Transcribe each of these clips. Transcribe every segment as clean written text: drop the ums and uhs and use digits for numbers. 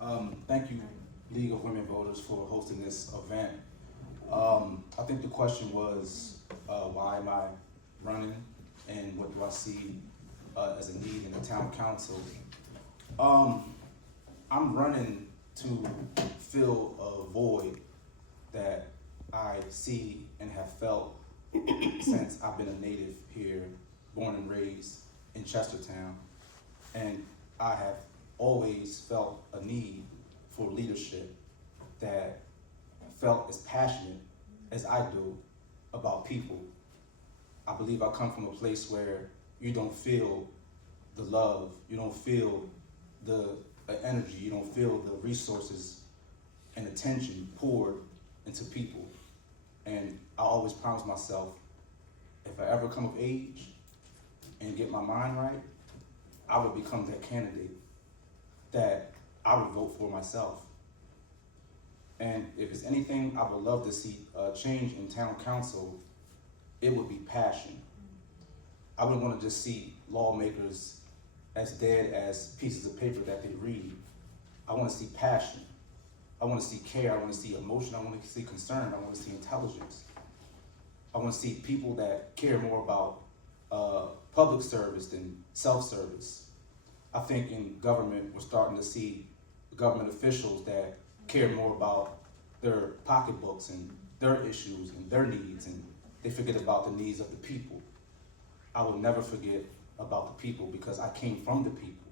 Thank you, League of Women Voters, for hosting this event. I think the question was, why am I running and what do I see as a need in the town council? I'm running to fill a void that I see and have felt since I've been a native here, born and raised in Chestertown. And I have always felt a need for leadership that felt as passionate as I do about people. I believe I come from a place where you don't feel the love, you don't feel the energy, you don't feel the resources and attention poured into people. And I always promise myself, if I ever come of age and get my mind right, I would become that candidate that I would vote for myself. And if it's anything I would love to see change in town council, it would be passion. I wouldn't want to just see lawmakers as dead as pieces of paper that they read. I want to see passion. I want to see care. I want to see emotion. I want to see concern. I want to see intelligence. I want to see people that care more about public service than self-service. I think in government, we're starting to see government officials that care more about their pocketbooks and their issues and their needs, and they forget about the needs of the people. I will never forget about the people because I came from the people.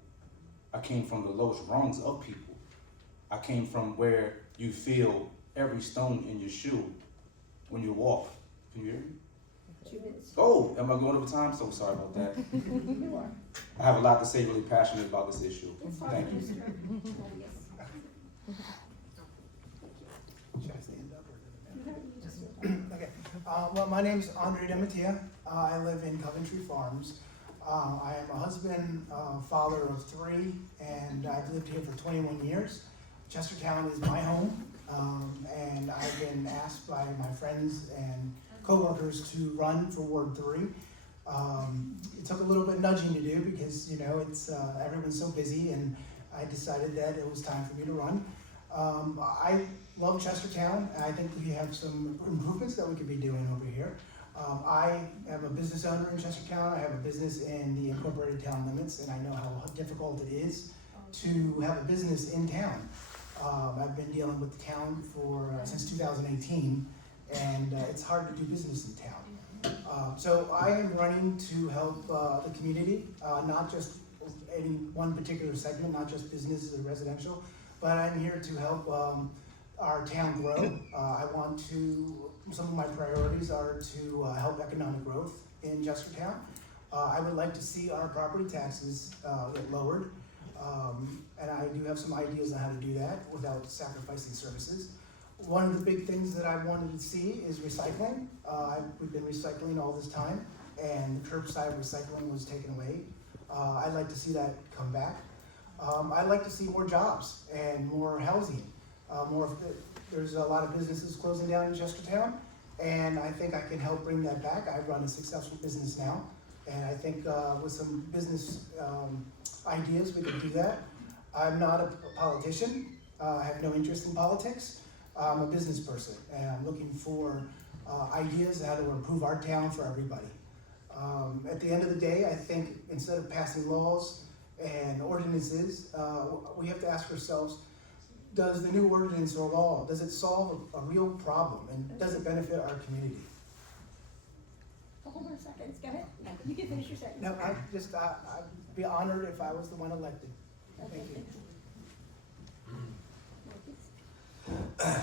I came from the lowest rungs of people. I came from where you feel every stone in your shoe when you walk. Can you hear me? 2 minutes. Oh, am I going over time? So sorry about that. You are. I have a lot to say, really passionate about this issue. It's fine. Thank you. Yes. Should I stand up or Just- Okay. Well, my name is Andre DeMattia. I live in Coventry Farms. I am a husband, father of 3, and I've lived here for 21 years. Chestertown is my home, and I've been asked by my friends and coworkers to run for Ward 3. It took a little bit nudging to do because, you know, it's everyone's so busy, and I decided that it was time for me to run. I love Chestertown, and I think we have some improvements that we could be doing over here. I am a business owner in Chestertown. I have a business in the incorporated town limits, and I know how difficult it is to have a business in town. I've been dealing with the town for since 2018, and it's hard to do business in town. So I am running to help the community, not just in one particular segment, not just business or residential, but I'm here to help our town grow. Some of my priorities are to help economic growth in Chestertown. I would like to see our property taxes get lowered, and I do have some ideas on how to do that without sacrificing services. One of the big things that I wanted to see is recycling. We've been recycling all this time, and curbside recycling was taken away. I'd like to see that come back. I'd like to see more jobs and more housing. There's a lot of businesses closing down in Chestertown, and I think I can help bring that back. I run a successful business now, and I think with some business ideas, we can do that. I'm not a politician. I have no interest in politics. I'm a business person, and I'm looking for ideas how to improve our town for everybody. At the end of the day, I think instead of passing laws and ordinances, we have to ask ourselves, does the new ordinance or law, does it solve a real problem, and does it benefit our community? Hold on a second, go ahead. You can finish your sentence. No, I'd be honored if I was the one elected. Okay, Thank you.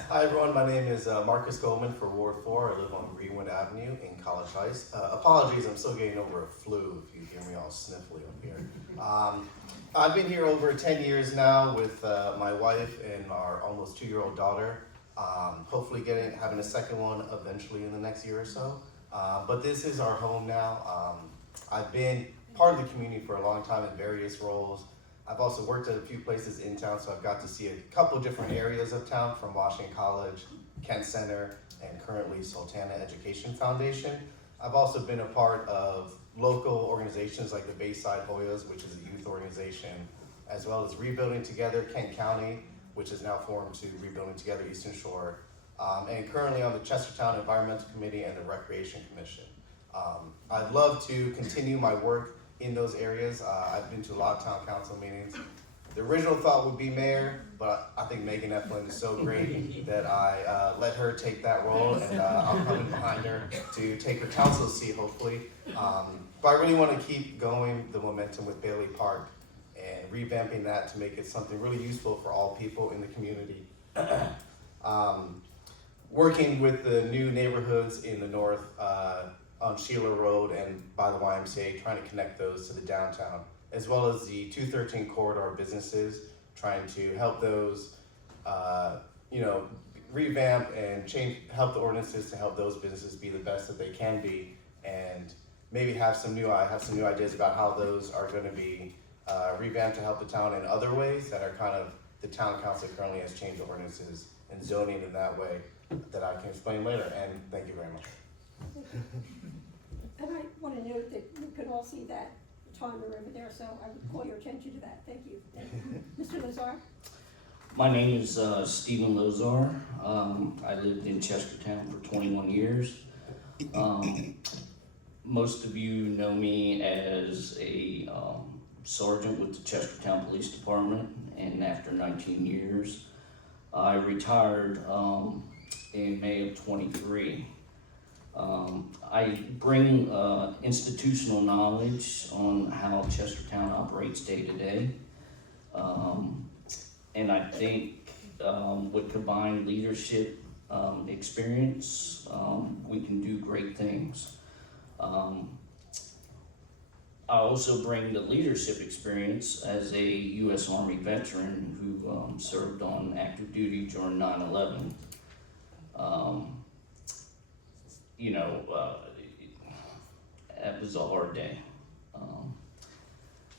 Hi everyone, my name is Marcus Goldman for Ward 4. I live on Greenwood Avenue in College Heights. Apologies, I'm still getting over a flu if you hear me all sniffly up here. I've been here over 10 years now with my wife and our almost 2-year-old daughter. Hopefully having a second one eventually in the next year or so. But this is our home now. I've been part of the community for a long time in various roles. I've also worked at a few places in town, so I've got to see a couple different areas of town, from Washington College, Kent Center, and currently Sultana Education Foundation. I've also been a part of local organizations like the Bayside Hoyas, which is a youth organization, as well as Rebuilding Together, Kent County, which is now formed to Rebuilding Together Eastern Shore, and currently on the Chestertown Environmental Committee and the Recreation Commission. I'd love to continue my work in those areas. I've been to a lot of town council meetings. The original thought would be mayor, but I think Megan Eflin is so great that I let her take that role, and I'll come in behind her to take her council seat, hopefully. But I really want to keep going the momentum with Bailey Park and revamping that to make it something really useful for all people in the community. Working with the new neighborhoods in the north on Sheila Road and by the YMCA, trying to connect those to the downtown, as well as the 213 corridor businesses, trying to help those, revamp and help the ordinances to help those businesses be the best that they can be, and maybe have some new ideas about how those are going to be revamped to help the town in other ways that are kind of the town council currently has changed ordinances and zoning in that way that I can explain later. And thank you very much. And I want to note that we could all see that timer over there, so I would call your attention to that. Thank you. Mr. Lazar? My name is Stephen Lozar. I lived in Chestertown for 21 years. Most of you know me as a sergeant with the Chestertown Police Department, and after 19 years, I retired in May of 23. I bring institutional knowledge on how Chestertown operates day to day. And I think with combined leadership experience, we can do great things. I also bring the leadership experience as a U.S. Army veteran who served on active duty during 9/11. That was a hard day.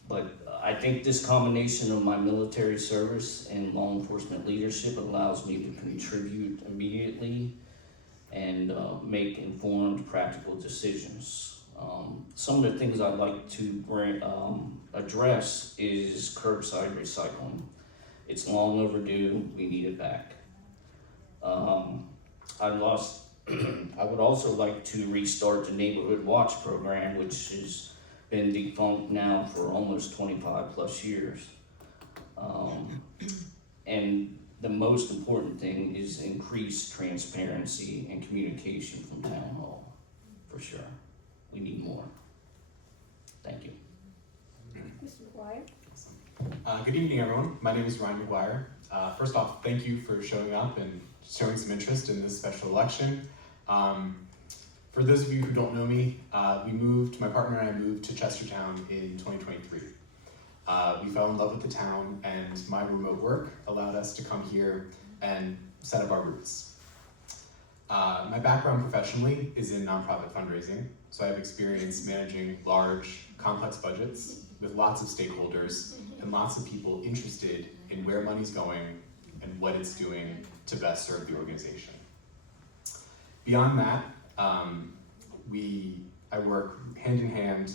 But I think this combination of my military service and law enforcement leadership allows me to contribute immediately and make informed, practical decisions. Some of the things I'd like to address is curbside recycling. It's long overdue, we need it back. I would also like to restart the Neighborhood Watch program, which has been defunct now for almost 25 plus years. And the most important thing is increased transparency and communication from Town Hall, for sure. We need more. Thank you. Mr. McGuire? Good evening, everyone. My name is Ryan McGuire. First off, thank you for showing up and showing some interest in this special election. For those of you who don't know me, my partner and I moved to Chestertown in 2023. We fell in love with the town, and my remote work allowed us to come here and set up our roots. My background professionally is in nonprofit fundraising, so I have experience managing large, complex budgets with lots of stakeholders and lots of people interested in where money's going and what it's doing to best serve the organization. Beyond that, I work hand in hand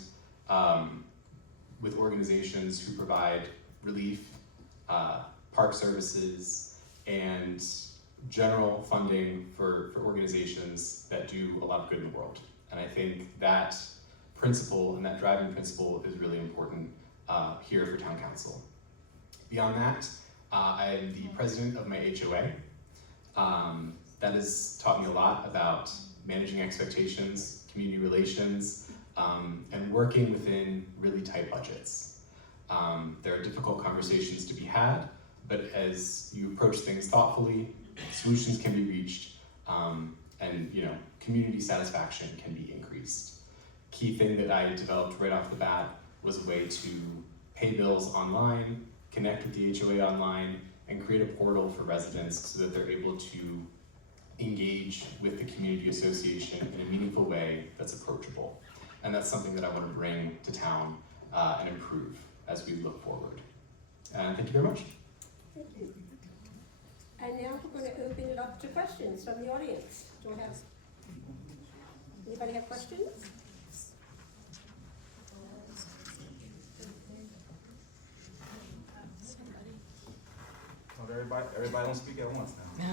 with organizations who provide relief, park services, and general funding for organizations that do a lot of good in the world. And I think that principle and that driving principle is really important here for Town Council. Beyond that, I am the president of my HOA. That has taught me a lot about managing expectations, community relations, and working within really tight budgets. There are difficult conversations to be had, but as you approach things thoughtfully, solutions can be reached, and community satisfaction can be increased. Key thing that I developed right off the bat was a way to pay bills online, connect with the HOA online, and create a portal for residents so that they're able to engage with the community association in a meaningful way that's approachable. And that's something that I want to bring to town and improve as we look forward. And thank you very much. Thank you. And now we're going to open it up to questions from the audience. Anybody have questions? Well, very everybody don't speak at once now.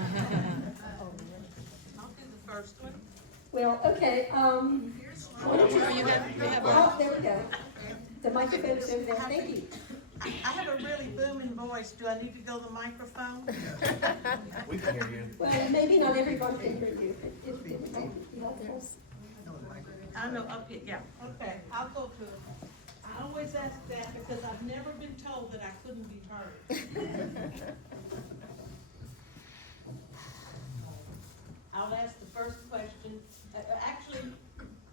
I'll do the first one. Well, okay, Oh, there we go. The microphone is over there, thank you. I have a really booming voice. Do I need to go to the microphone? We can hear you. Well, maybe not everyone can hear you. It might be helpful. I know, up here, yeah. Okay, I'll go to it. I always ask that because I've never been told that I couldn't be heard. I'll ask the first question. Actually,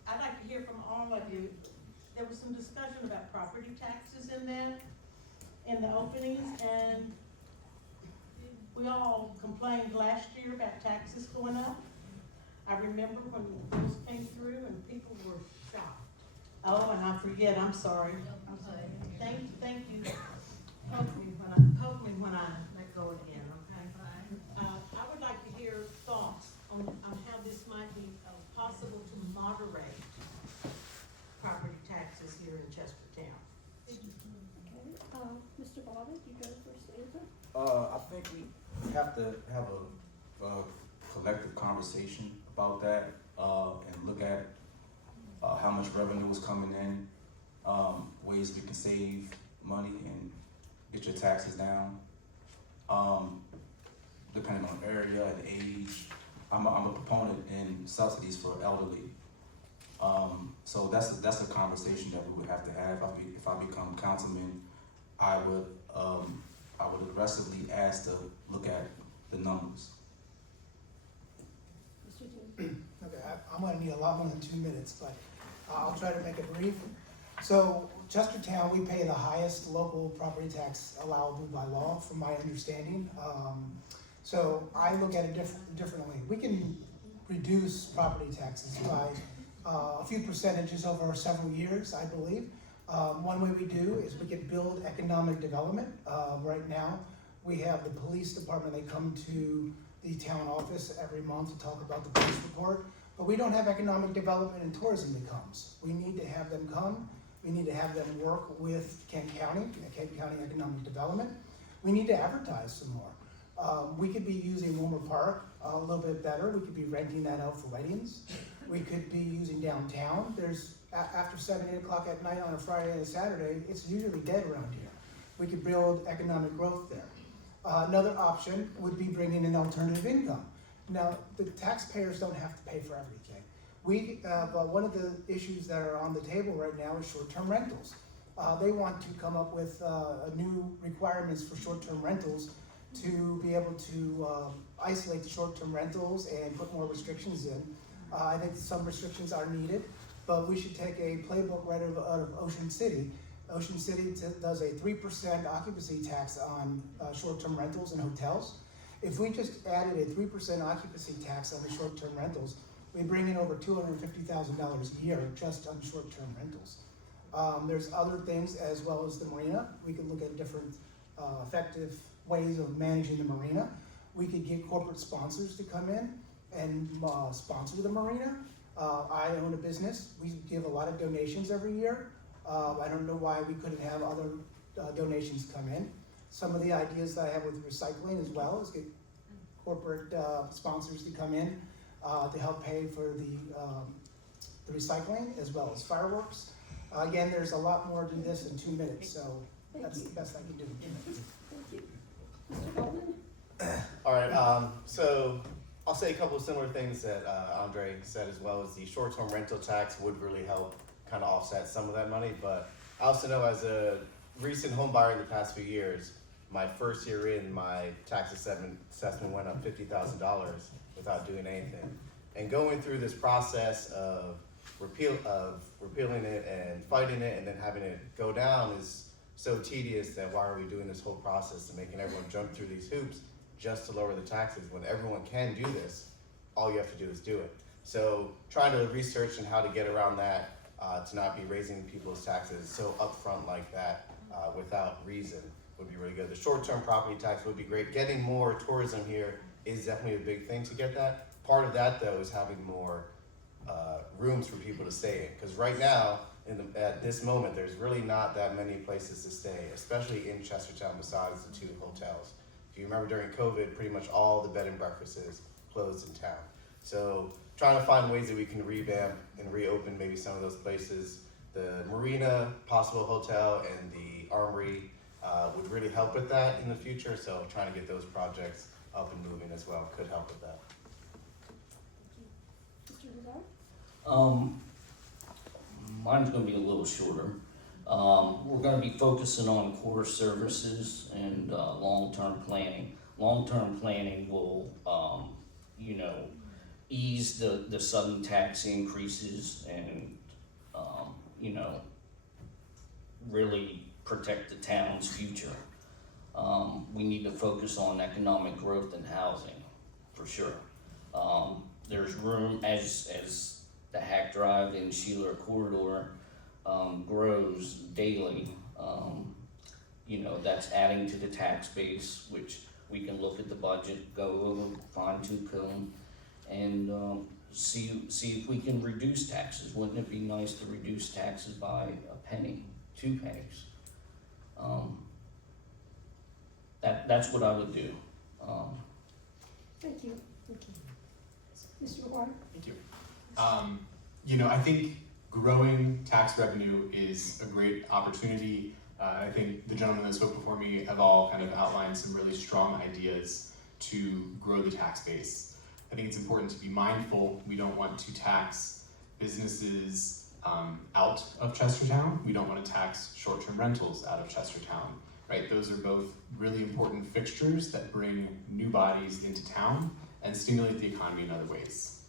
I'd like to hear from all of you. There was some discussion about property taxes in there, in the openings, and we all complained last year about taxes going up. I remember when the bills came through and people were shocked. Oh, and I forget, I'm sorry. Thank you. Poke me when I let go again, okay? I would like to hear thoughts on how this might be possible to moderate property taxes here in Chestertown. Okay, Mr. Bobbitt, you go first, answer? I think we have to have a collective conversation about that, and look at, how much revenue is coming in, ways we can save money and get your taxes down. Depending on area and age, I'm a proponent in subsidies for elderly. So that's a conversation that we would have to have. If I become councilman, I would aggressively ask to look at the numbers. Mr. Dean? Okay, I'm gonna need a lot more than 2 minutes, but I'll try to make it brief. So Chestertown, we pay the highest local property tax allowable by law, from my understanding. So I look at it differently. We can reduce property taxes by a few percentages over several years, I believe. One way we do is we can build economic development. Right now, we have the police department, they come to the town office every month to talk about the police report, but we don't have economic development and tourism that comes. We need to have them come, we need to have them work with Kent County Economic Development. We need to advertise some more. We could be using Wilmer Park a little bit better, we could be renting that out for weddings. We could be using downtown. There's, after 7, 8 o'clock at night on a Friday and a Saturday, it's usually dead around here. We could build economic growth there. Another option would be bringing in alternative income. Now, the taxpayers don't have to pay for everything. But one of the issues that are on the table right now is short-term rentals. They want to come up with new requirements for short-term rentals to be able to isolate the short-term rentals and put more restrictions in. I think some restrictions are needed, but we should take a playbook right out of Ocean City. Ocean City does a 3% occupancy tax on short-term rentals and hotels. If we just added a 3% occupancy tax on the short-term rentals, we bring in over $250,000 a year just on short-term rentals. There's other things as well as the marina. We could look at different effective ways of managing the marina. We could get corporate sponsors to come in and sponsor the marina. I own a business. We give a lot of donations every year. I don't know why we couldn't have other donations come in. Some of the ideas that I have with recycling as well is get corporate sponsors to come in to help pay for the recycling as well as fireworks. Again, there's a lot more to this in 2 minutes, so that's the best I can do in 2 minutes. Thank you. Mr. Goldman? All right, so I'll say a couple of similar things that Andre said, as well as the short-term rental tax would really help kind of offset some of that money. But I also know, as a recent home buyer in the past few years, my first year in, my tax assessment went up $50,000 without doing anything. And going through this process of repealing it and fighting it and then having it go down is so tedious that why are we doing this whole process and making everyone jump through these hoops just to lower the taxes when everyone can do this? All you have to do is do it. So trying to research and how to get around that, to not be raising people's taxes so upfront like that without reason would be really good. The short-term property tax would be great. Getting more tourism here is definitely a big thing to get that. Part of that though is having more rooms for people to stay in, because right now at this moment there's really not that many places to stay, especially in Chestertown besides the 2 hotels. If you remember during COVID, pretty much all the bed and breakfasts closed in town. So trying to find ways that we can revamp and reopen maybe some of those places. The Marina, possible hotel, and the Armory would really help with that in the future. So trying to get those projects up and moving as well could help with that. Mr. Lazar? Mine's gonna be a little shorter. We're gonna be focusing on core services and, long-term planning. Long-term planning will, ease the sudden tax increases and, really protect the town's future. We need to focus on economic growth and housing, for sure. There's room as the Hack Drive and Sheeler corridor grows daily. That's adding to the tax base, which we can look at the budget, go over, fine tooth comb, and see if we can reduce taxes. Wouldn't it be nice to reduce taxes by a penny, 2 pennies? That's what I would do. Thank you. Thank you. Mr. McGuire? Thank you. I think growing tax revenue is a great opportunity. I think the gentlemen that spoke before me have all kind of outlined some really strong ideas to grow the tax base. I think it's important to be mindful. We don't want to tax businesses out of Chestertown. We don't want to tax short-term rentals out of Chestertown, right? Those are both really important fixtures that bring new bodies into town and stimulate the economy in other ways.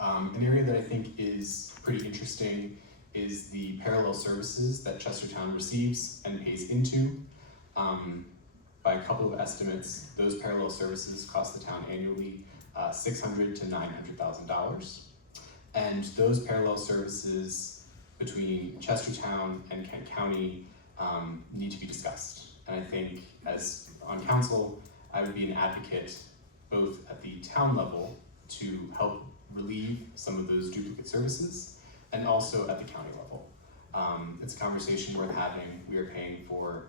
An area that I think is pretty interesting is the parallel services that Chestertown receives and pays into. By a couple of estimates, those parallel services cost the town annually $600,000 to $900,000. And those parallel services between Chestertown and Kent County need to be discussed. And I think as on council, I would be an advocate both at the town level to help relieve some of those duplicate services and also at the county level. It's a conversation worth having. We are paying for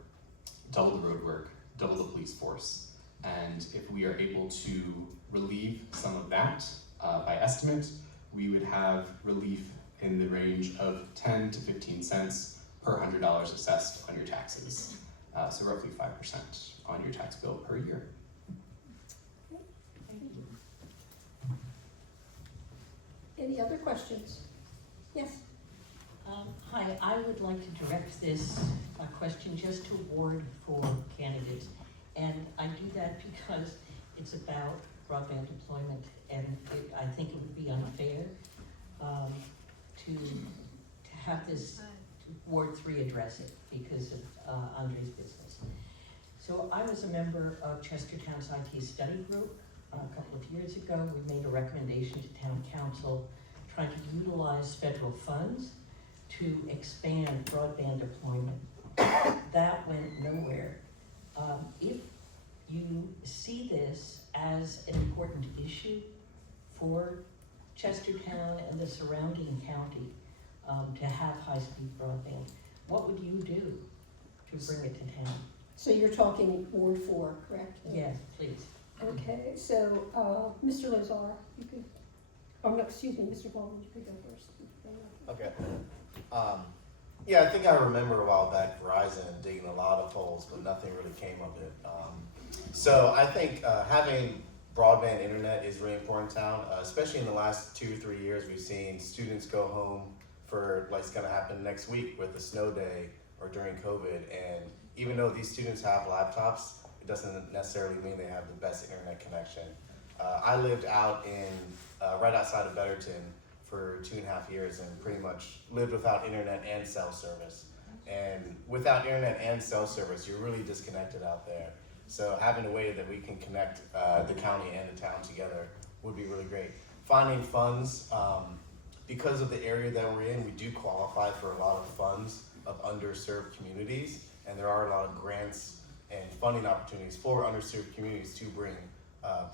double the road work, double the police force. And if we are able to relieve some of that, by estimate, we would have relief in the range of 10 to 15 cents per $100 assessed on your taxes. So roughly 5% on your tax bill per year. Thank you. Any other questions? Yes? Hi, I would like to direct this question just to Ward 4 candidates. And I do that because it's about broadband deployment, and I think it would be unfair to have this Ward 3 address it because of Andre's business. So I was a member of Chestertown's IT study group a couple of years ago. We made a recommendation to town council trying to utilize federal funds to expand broadband deployment. That went nowhere. If you see this as an important issue for Chestertown and the surrounding county to have high-speed broadband, what would you do to bring it to town? So you're talking Ward 4, correct? Yes, please. Okay, so, Mr. Lazar, you could, oh, no, excuse me, Mr. Baldwin, you could go first. Okay. Yeah, I think I remember a while back Verizon digging a lot of holes, but nothing really came of it. So I think having broadband internet is really important in town, especially in the last 2 or 3 years. We've seen students go home for, like it's gonna happen next week with a snow day or during COVID. And even though these students have laptops, it doesn't necessarily mean they have the best internet connection. I lived out in, right outside of Betterton for 2.5 years and pretty much lived without internet and cell service. And without internet and cell service, you're really disconnected out there. So having a way that we can connect the county and the town together would be really great. Finding funds, because of the area that we're in, we do qualify for a lot of funds of underserved communities, and there are a lot of grants and funding opportunities for underserved communities to bring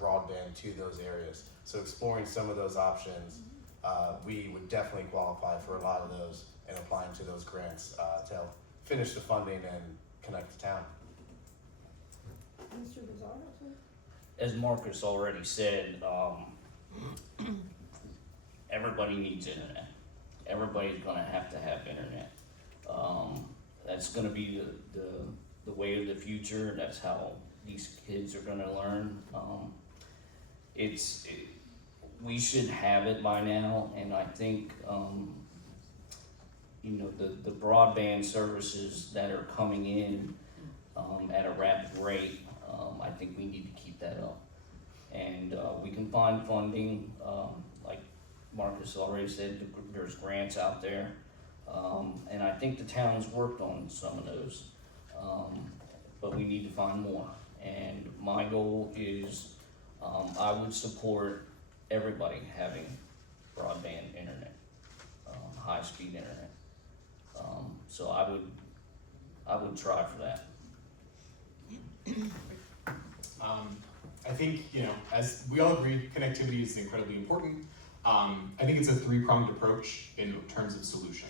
broadband to those areas. So exploring some of those options, we would definitely qualify for a lot of those and applying to those grants to help finish the funding and connect the town. Mr. Bizarro, too? As Marcus already said, everybody needs internet. Everybody's gonna have to have internet. That's gonna be the way of the future. That's how these kids are gonna learn. We should have it by now, and I think, the broadband services that are coming in, at a rapid rate, I think we need to keep that up. And, we can find funding, like Marcus already said, there's grants out there. And I think the town's worked on some of those, but we need to find more. And my goal is, I would support everybody having broadband internet, high-speed internet. So I would try for that. I think, as we all agree, connectivity is incredibly important. I think it's a three-pronged approach in terms of solution.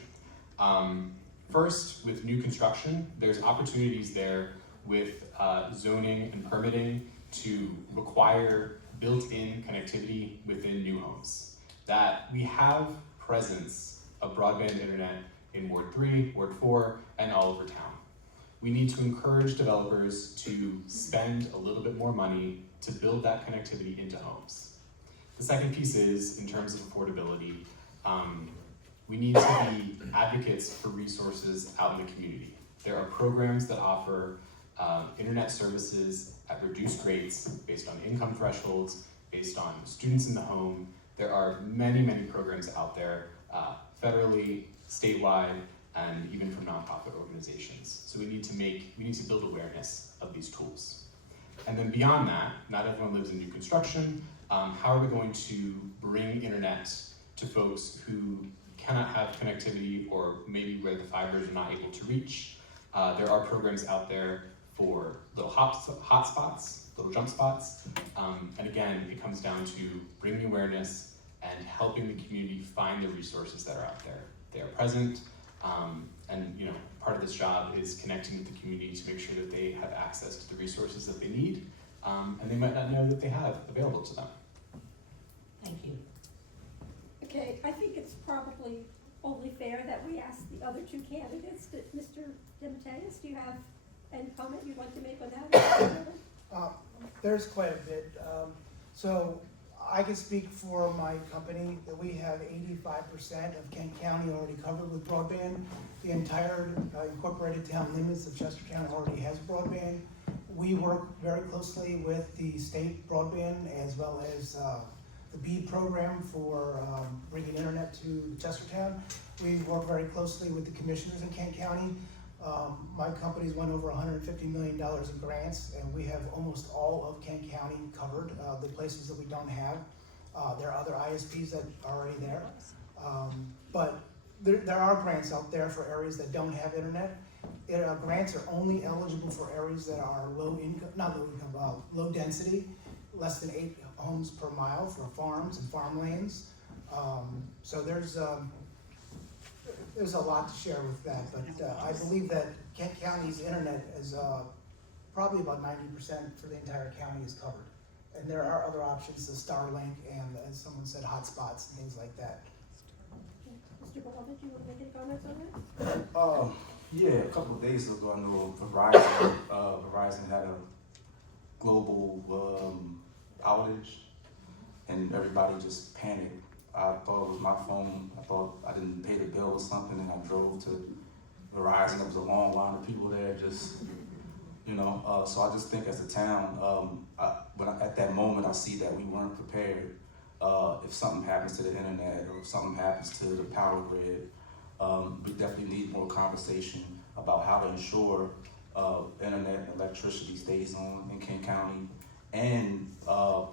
First, with new construction, there's opportunities there with zoning and permitting to require built-in connectivity within new homes. That we have presence of broadband internet in Ward 3, Ward 4, and all over town. We need to encourage developers to spend a little bit more money to build that connectivity into homes. The second piece is, in terms of affordability, we need to be advocates for resources out in the community. There are programs that offer internet services at reduced rates based on income thresholds, based on students in the home. There are many, many programs out there, federally, statewide, and even from nonprofit organizations. So we need to build awareness of these tools. And then beyond that, not everyone lives in new construction. How are we going to bring internet to folks who cannot have connectivity, or maybe where the fibers are not able to reach? There are programs out there for little hotspots, little jump spots. And again, it comes down to bringing awareness and helping the community find the resources that are out there. They are present, and part of this job is connecting with the community to make sure that they have access to the resources that they need, and they might not know that they have available to them. Thank you. Okay, I think it's probably only fair that we ask the other two candidates. Mr. DeMatteis, do you have any comment you'd like to make on that? There's quite a bit. So I can speak for my company that we have 85% of Kent County already covered with broadband. The entire incorporated town limits of Chestertown already has broadband. We work very closely with the state broadband as well as the BEAD program for bringing internet to Chestertown. We work very closely with the commissioners in Kent County. My company's won over $150 million in grants, and we have almost all of Kent County covered. The places that we don't have, there are other ISPs that are already there. But there are grants out there for areas that don't have internet. Grants are only eligible for areas that are low density, less than 8 homes per mile for farms and farmlands. So there's a lot to share with that, but I believe that Kent County's internet is probably about 90% for the entire county is covered. And there are other options, the Starlink and, as someone said, hotspots and things like that. Mr. Beloved, do you want to make any comments on that? Yeah, a couple of days ago, I know Verizon had a global outage, and everybody just panicked. I thought it was my phone. I thought I didn't pay the bill or something, and I drove to Verizon. There was a long line of people there, so I just think as a town, at that moment, I see that we weren't prepared. If something happens to the internet or if something happens to the power grid, we definitely need more conversation about how to ensure internet and electricity stays on in Kent County, and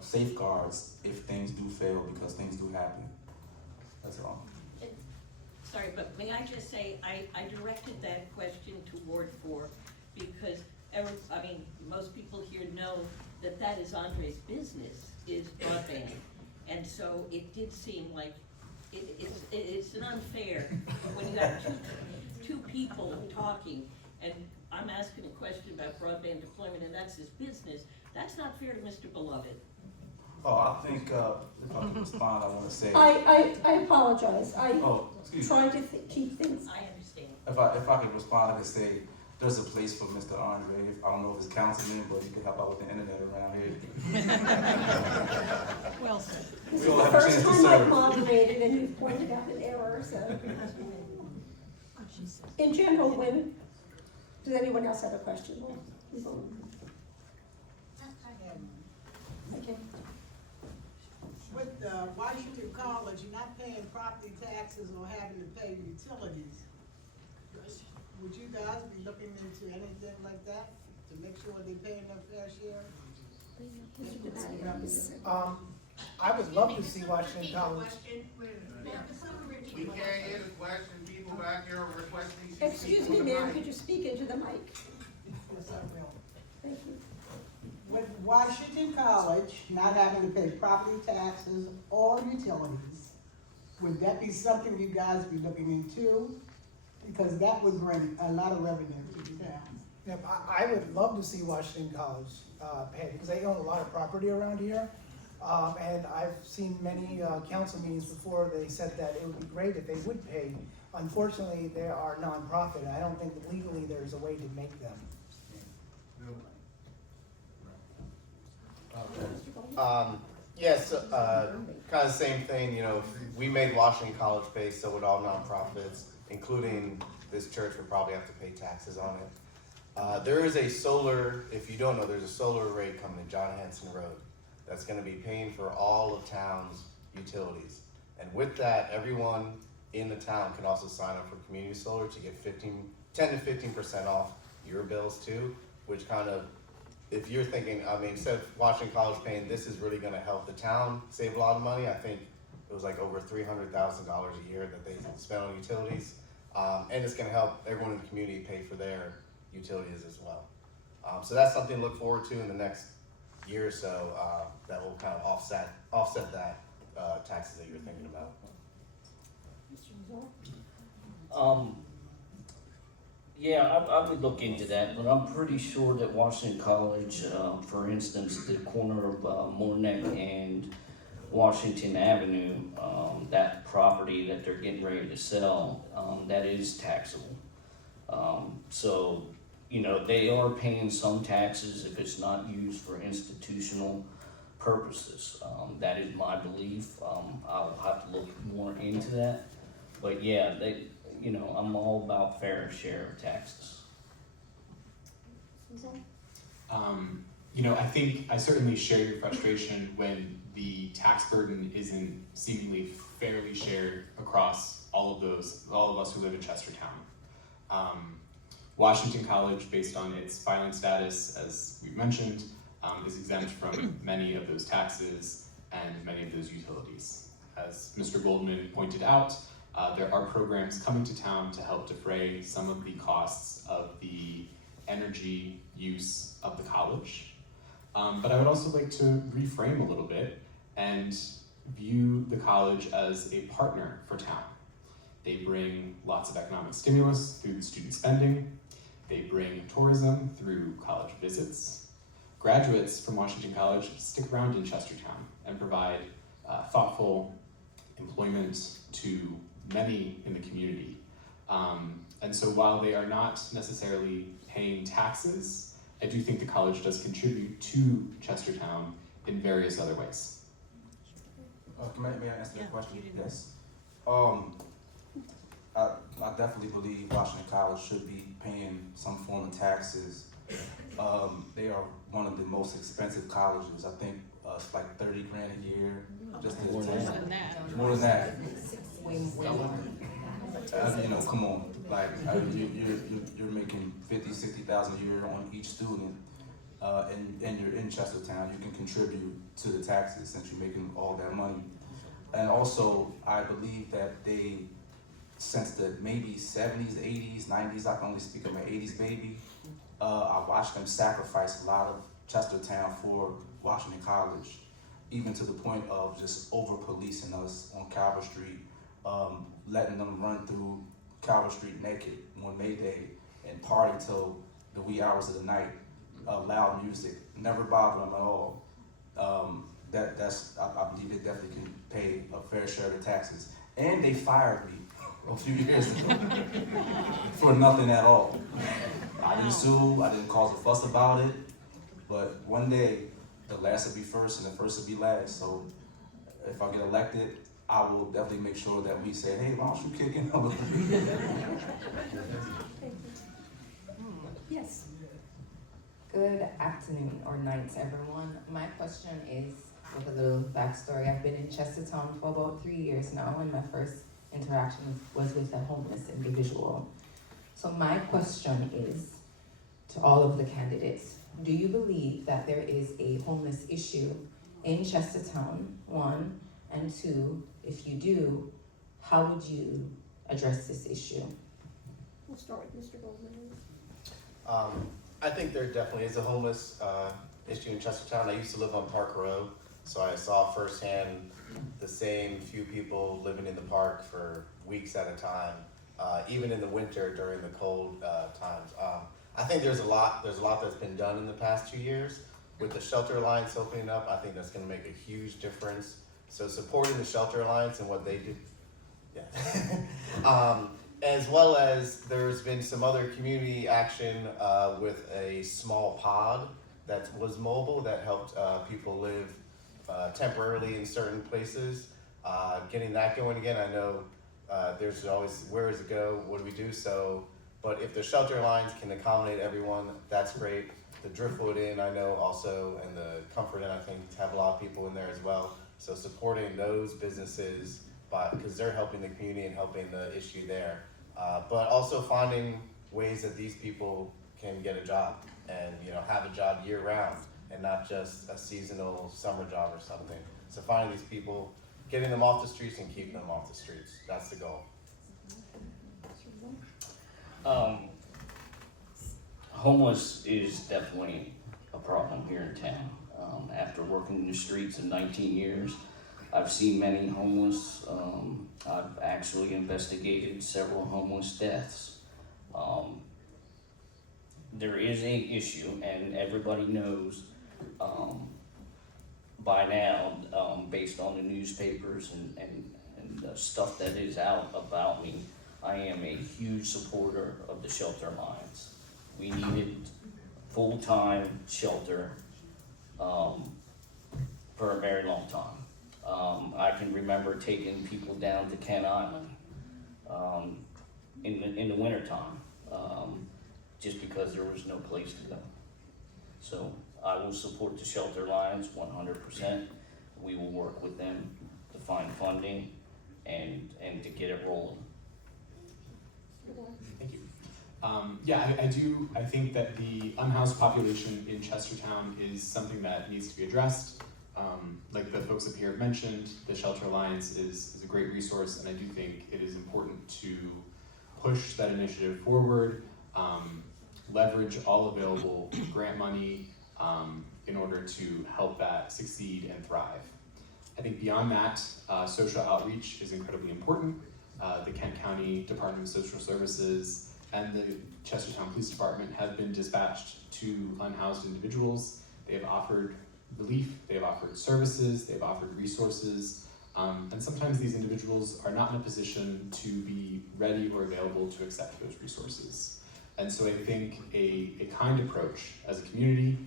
safeguards if things do fail, because things do happen. That's all. Sorry, but may I just say, I directed that question to Ward 4 because most people here know that is Andre's business, is broadband. And so it did seem like it's an unfair when you have two people talking, and I'm asking a question about about broadband deployment, and that's his business, that's not fair to Mr. Beloved. Oh, I think, if I can respond, I wanna say, I apologize, I'm oh, excuse me. trying to keep things, I understand. If I could respond, I could say, there's a place for Mr. Andre. I don't know if it's councilman, but he could help out with the internet around here. Well said. this We is all the have a first chance to time I've serve. moderated and you've pointed out an error, so. In general, does anyone else have a question? We'll move on. Okay. With Washington College, you're not paying property taxes or having to pay utilities. Would you guys be looking into anything like that to make sure they're paying their fair share? I would love to see Washington College. We can't hear the question, people back here are requesting. to Excuse speak me, on the ma'am, mic. could you speak into the mic? Yes, I will. Thank you. With Washington College not having to pay property taxes or utilities, would that be something you guys be looking into? Because that would bring a lot of revenue to the town. Yep, I would love to see Washington College pay, because they own a lot of property around here. And I've seen many council meetings before, they said that it would be great if they would pay. Unfortunately, they are nonprofit, and I don't think that legally there's a way to make them. Yes, kind of same thing, you know, we made Washington College pay, so would all nonprofits, including this church would probably have to pay taxes on it. There is a solar, if you don't know, there's a solar array coming to John Hanson Road that's gonna be paying for all of town's utilities. And with that, everyone in the town can also sign up for community solar to get 10 to 15% off your bills too, which kind of, if you're thinking, I mean, instead of Washington College paying, this is really gonna help the town save a lot of money. I think it was like over $300,000 a year that they spent on utilities. And it's gonna help everyone in the community pay for their utilities as well. So that's something to look forward to in the next year or so, that will kind of offset that, taxes that you're thinking about. Yeah, I would look into that, but I'm pretty sure that Washington College, for instance, the corner of Moorneck and Washington Avenue, that property that they're getting ready to sell, that is taxable. So, you know, they are paying some taxes if it's not used for institutional purposes. That is my belief. I'll have to look more into that. But yeah, you know, I'm all about fair share of taxes. You know, I think I certainly share your frustration when the tax burden isn't seemingly fairly shared across all of us who live in Chestertown. Washington College, based on its filing status, as we mentioned, is exempt from many of those taxes and many of those utilities. As Mr. Goldman pointed out, there are programs coming to town to help defray some of the costs of the energy use of the college. But I would also like to reframe a little bit and view the college as a partner for town. They bring lots of economic stimulus through the student spending. They bring tourism through college visits. Graduates from Washington College stick around in Chestertown and provide thoughtful employment to many in the community. And so while they are not necessarily paying taxes, I do think the college does contribute to Chestertown in various other ways. May I answer that question? Yes. I definitely believe Washington College should be paying some form of taxes. They are one of the most expensive colleges. I think it's like 30 grand a year. Just to, More than that. more than that. You know, come on, like you're making 50, 60,000 a year on each student, and you're in Chestertown. You can contribute to the taxes since you're making all that money. And also, I believe that they, since the maybe 70s, 80s, 90s, I can only speak of my 80s baby. I watched them sacrifice a lot of Chestertown for Washington College, even to the point of just over-policing us on Calvert Street, letting them run through Calvert Street naked on May Day and party till the wee hours of the night. loud music, never bothered them at all. I believe they definitely can pay a fair share of the taxes. And they fired me a few years ago for nothing at all. I didn't sue, I didn't cause a fuss about it, but one day, the last will be first and the first will be last. So if I get elected, I will definitely make sure that we say, hey, why don't you kick in a little bit? Yes. Good afternoon or night, everyone. My question is, with a little backstory, I've been in Chestertown for about 3 years now, and my first interaction was with a homeless individual. So my question is to all of the candidates, do you believe that there is a homeless issue in Chestertown, one, and two, if you do, how would you address this issue? We'll start with Mr. Goldman. I think there definitely is a homeless issue in Chestertown. I used to live on Park Row, so I saw firsthand the same few people living in the park for weeks at a time, even in the winter during the cold times. I think there's a lot that's been done in the past 2 years. With the Shelter Alliance opening up, I think that's gonna make a huge difference. So supporting the Shelter Alliance and what they do, yeah. As well as there's been some other community action with a small pod that was mobile that helped people live temporarily in certain places. Getting that going again, I know there's always, where does it go, what do we do? So, but if the Shelter Alliance can accommodate everyone, that's great. The Driftwood Inn, I know also, and the Comfort Inn, I think, have a lot of people in there as well. So supporting those businesses, because they're helping the community and helping the issue there. But also finding ways that these people can get a job and have a job year round and not just a seasonal summer job or something. So finding these people, getting them off the streets and keeping them off the streets. That's the goal. Homeless is definitely a problem here in town. After working in the streets in 19 years, I've seen many homeless. I've actually investigated several homeless deaths. There is an issue, and everybody knows by now, based on the newspapers and the stuff that is out about me, I am a huge supporter of the Shelter Alliance. We needed full-time shelter for a very long time. I can remember taking people down to Kent Island in the wintertime, just because there was no place to go. So I will support the Shelter Alliance 100%. We will work with them to find funding and to get it rolling. Thank you. I do. I think that the unhoused population in Chestertown is something that needs to be addressed. Like the folks up here have mentioned, the Shelter Alliance is a great resource, and I do think it is important to push that initiative forward, leverage all available grant money in order to help that succeed and thrive. I think beyond that, social outreach is incredibly important. The Kent County Department of Social Services and the Chestertown Police Department have been dispatched to unhoused individuals. They have offered relief, they have offered services, they've offered resources, and sometimes these individuals are not in a position to be ready or available to accept those resources. And so I think a kind approach as a community,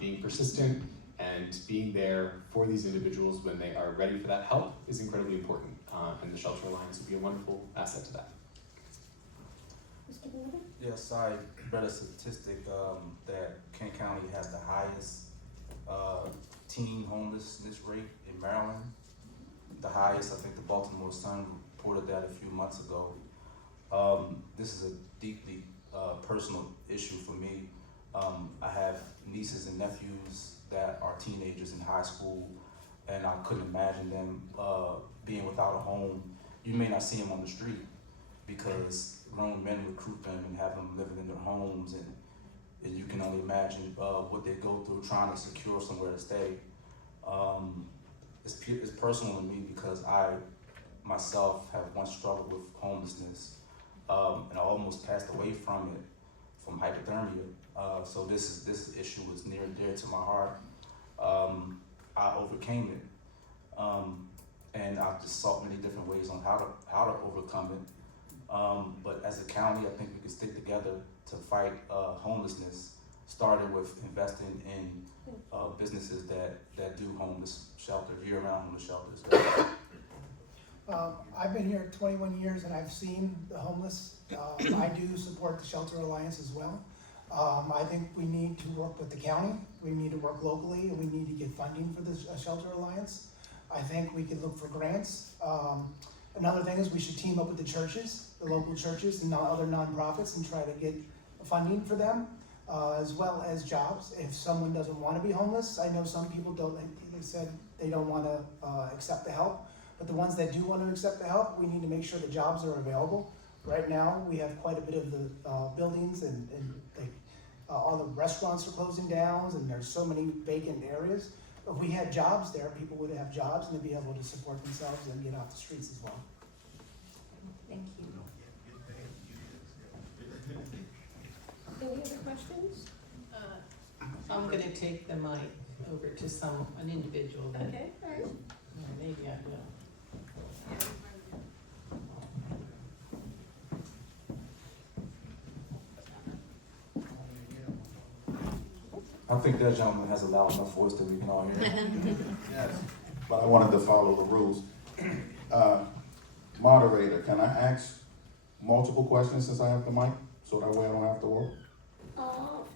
being persistent and being there for these individuals when they are ready for that help is incredibly important, and the Shelter Alliance would be a wonderful asset to that. Mr. Gordon? Yes, I read a statistic that Kent County has the highest teen homelessness rate in Maryland. The highest, I think the Baltimore Sun reported that a few months ago. This is a deeply personal issue for me. I have nieces and nephews that are teenagers in high school, and I couldn't imagine them being without a home. You may not see them on the street because grown men recruit them and have them living in their homes, and you can only imagine what they go through trying to secure somewhere to stay. It's personal to me because I myself have once struggled with homelessness, and I almost passed away from it from hypothermia. So this issue was near and dear to my heart. I overcame it, and I've just sought many different ways on how to overcome it. But as a county, I think we can stick together to fight homelessness. Started with investing in businesses that do homeless shelter, year-round homeless shelters. I've been here 21 years and I've seen the homeless. I do support the Shelter Alliance as well. I think we need to work with the county, we need to work locally, and we need to get funding for the Shelter Alliance. I think we could look for grants. Another thing is we should team up with the churches, the local churches and other nonprofits, and try to get funding for them, as well as jobs. If someone doesn't want to be homeless, I know some people don't, they said they don't want to accept the help. But the ones that do want to accept the help, we need to make sure the jobs are available. Right now, we have quite a bit of the buildings and like all the restaurants are closing down, and there's so many vacant areas. If we had jobs there, people would have jobs and they'd be able to support themselves and get off the streets as well. Thank you. Any other questions? I'm gonna take the mic over to an individual then. Okay, all right. Maybe I will. I think that gentleman has a loud enough voice that we can all hear. Yes, but I wanted to follow the rules. Moderator, can I ask multiple questions since I have the mic, so that way I don't have to work?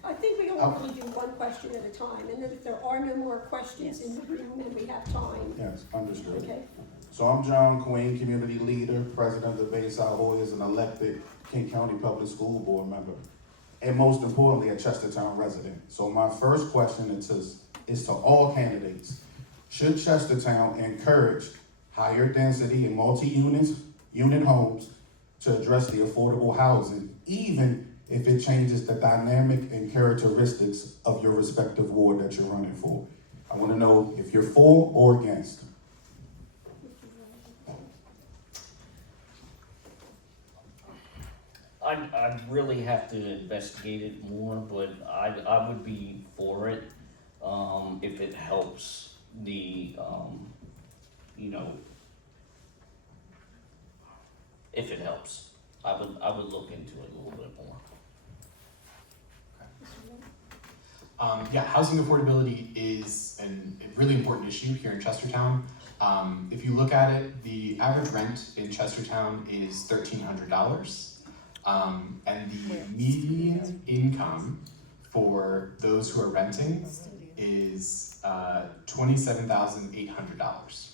I think we only do one question at a time, and then if there are no more questions in the room, then we have time. Yes, understood. Okay, So I'm John Queen, community leader, president of the Bayside Hoyas, an elected King County Public School Board member, and most importantly, a Chestertown resident. So my first question is to all candidates. Should Chestertown encourage higher density and multi-unit homes to address the affordable housing, even if it changes the dynamic and characteristics of your respective ward that you're running for? I want to know if you're for or against. I'd really have to investigate it more, but I would be for it, if it helps the, if it helps. I would look into it a little bit more. Yeah, housing affordability is a really important issue here in Chestertown. If you look at it, the average rent in Chestertown is $1,300. And the median income for those who are renting is $27,800.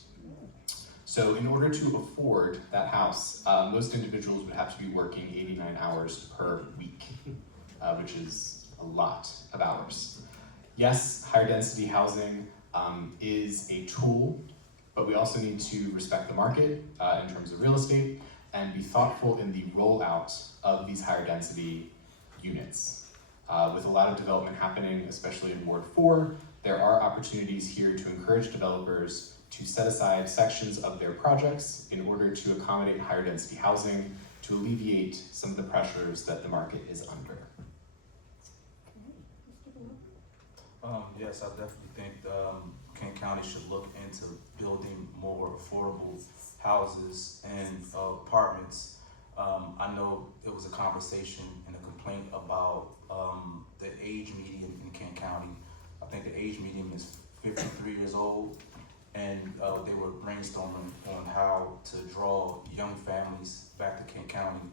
So in order to afford that house, most individuals would have to be working 89 hours per week, which is a lot of hours. Yes, higher density housing is a tool, but we also need to respect the market in terms of real estate and be thoughtful in the rollout of these higher density units. With a lot of development happening, especially in Ward 4, there are opportunities here to encourage developers to set aside sections of their projects in order to accommodate higher density housing to alleviate some of the pressures that the market is under. Yes, I definitely think King County should look into building more affordable houses and apartments. I know there was a conversation and a complaint about the age median in King County. I think the age median is 53 years old, and they were brainstorming on how to draw young families back to King County.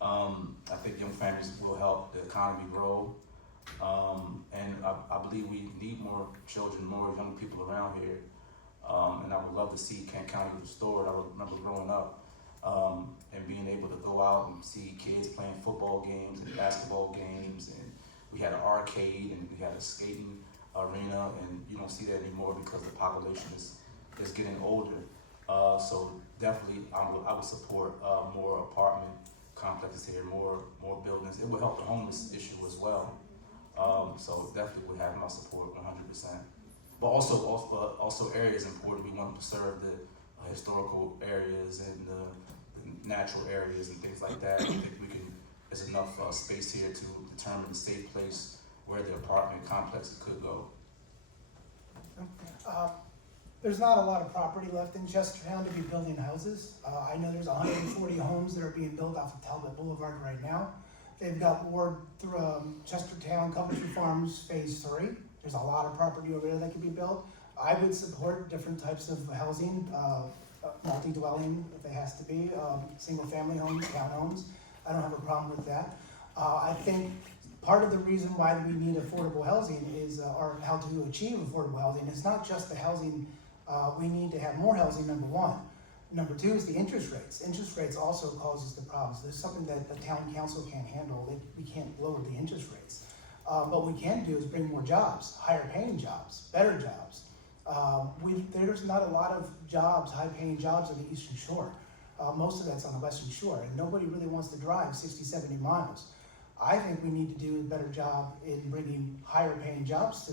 I think young families will help the economy grow. And I believe we need more children, more young people around here. And I would love to see Kent County restored. I remember growing up and being able to go out and see kids playing football games and basketball games. And we had an arcade and we had a skating arena, and you don't see that anymore because the population is getting older. So definitely I would support more apartment complexes here, more buildings. It would help the homeless issue as well. So definitely would have my support 100%. But also area is important. We want to preserve the historical areas and the natural areas and things like that. I think we can is enough space here to determine the safe place where the apartment complexes could go? There's not a lot of property left in Chestertown to be building houses. I know there's 140 homes that are being built off of Talbot Boulevard right now. They've got ward through Chestertown, Coventry Farms, Phase 3. There's a lot of property over there that could be built. I would support different types of housing, multi-dwelling if it has to be, single-family homes, townhomes. I don't have a problem with that. I think part of the reason why we need affordable housing is, or how to achieve affordable housing, is not just the housing. We need to have more housing, number one. Number two is the interest rates. Interest rates also causes the problems. There's something that the town council can't handle. We can't lower the interest rates. What we can do is bring more jobs, higher paying jobs, better jobs. There's not a lot of jobs, high paying jobs on the Eastern Shore. Most of that's on the Western Shore, and nobody really wants to drive 60, 70 miles. I think we need to do a better job in bringing higher paying jobs to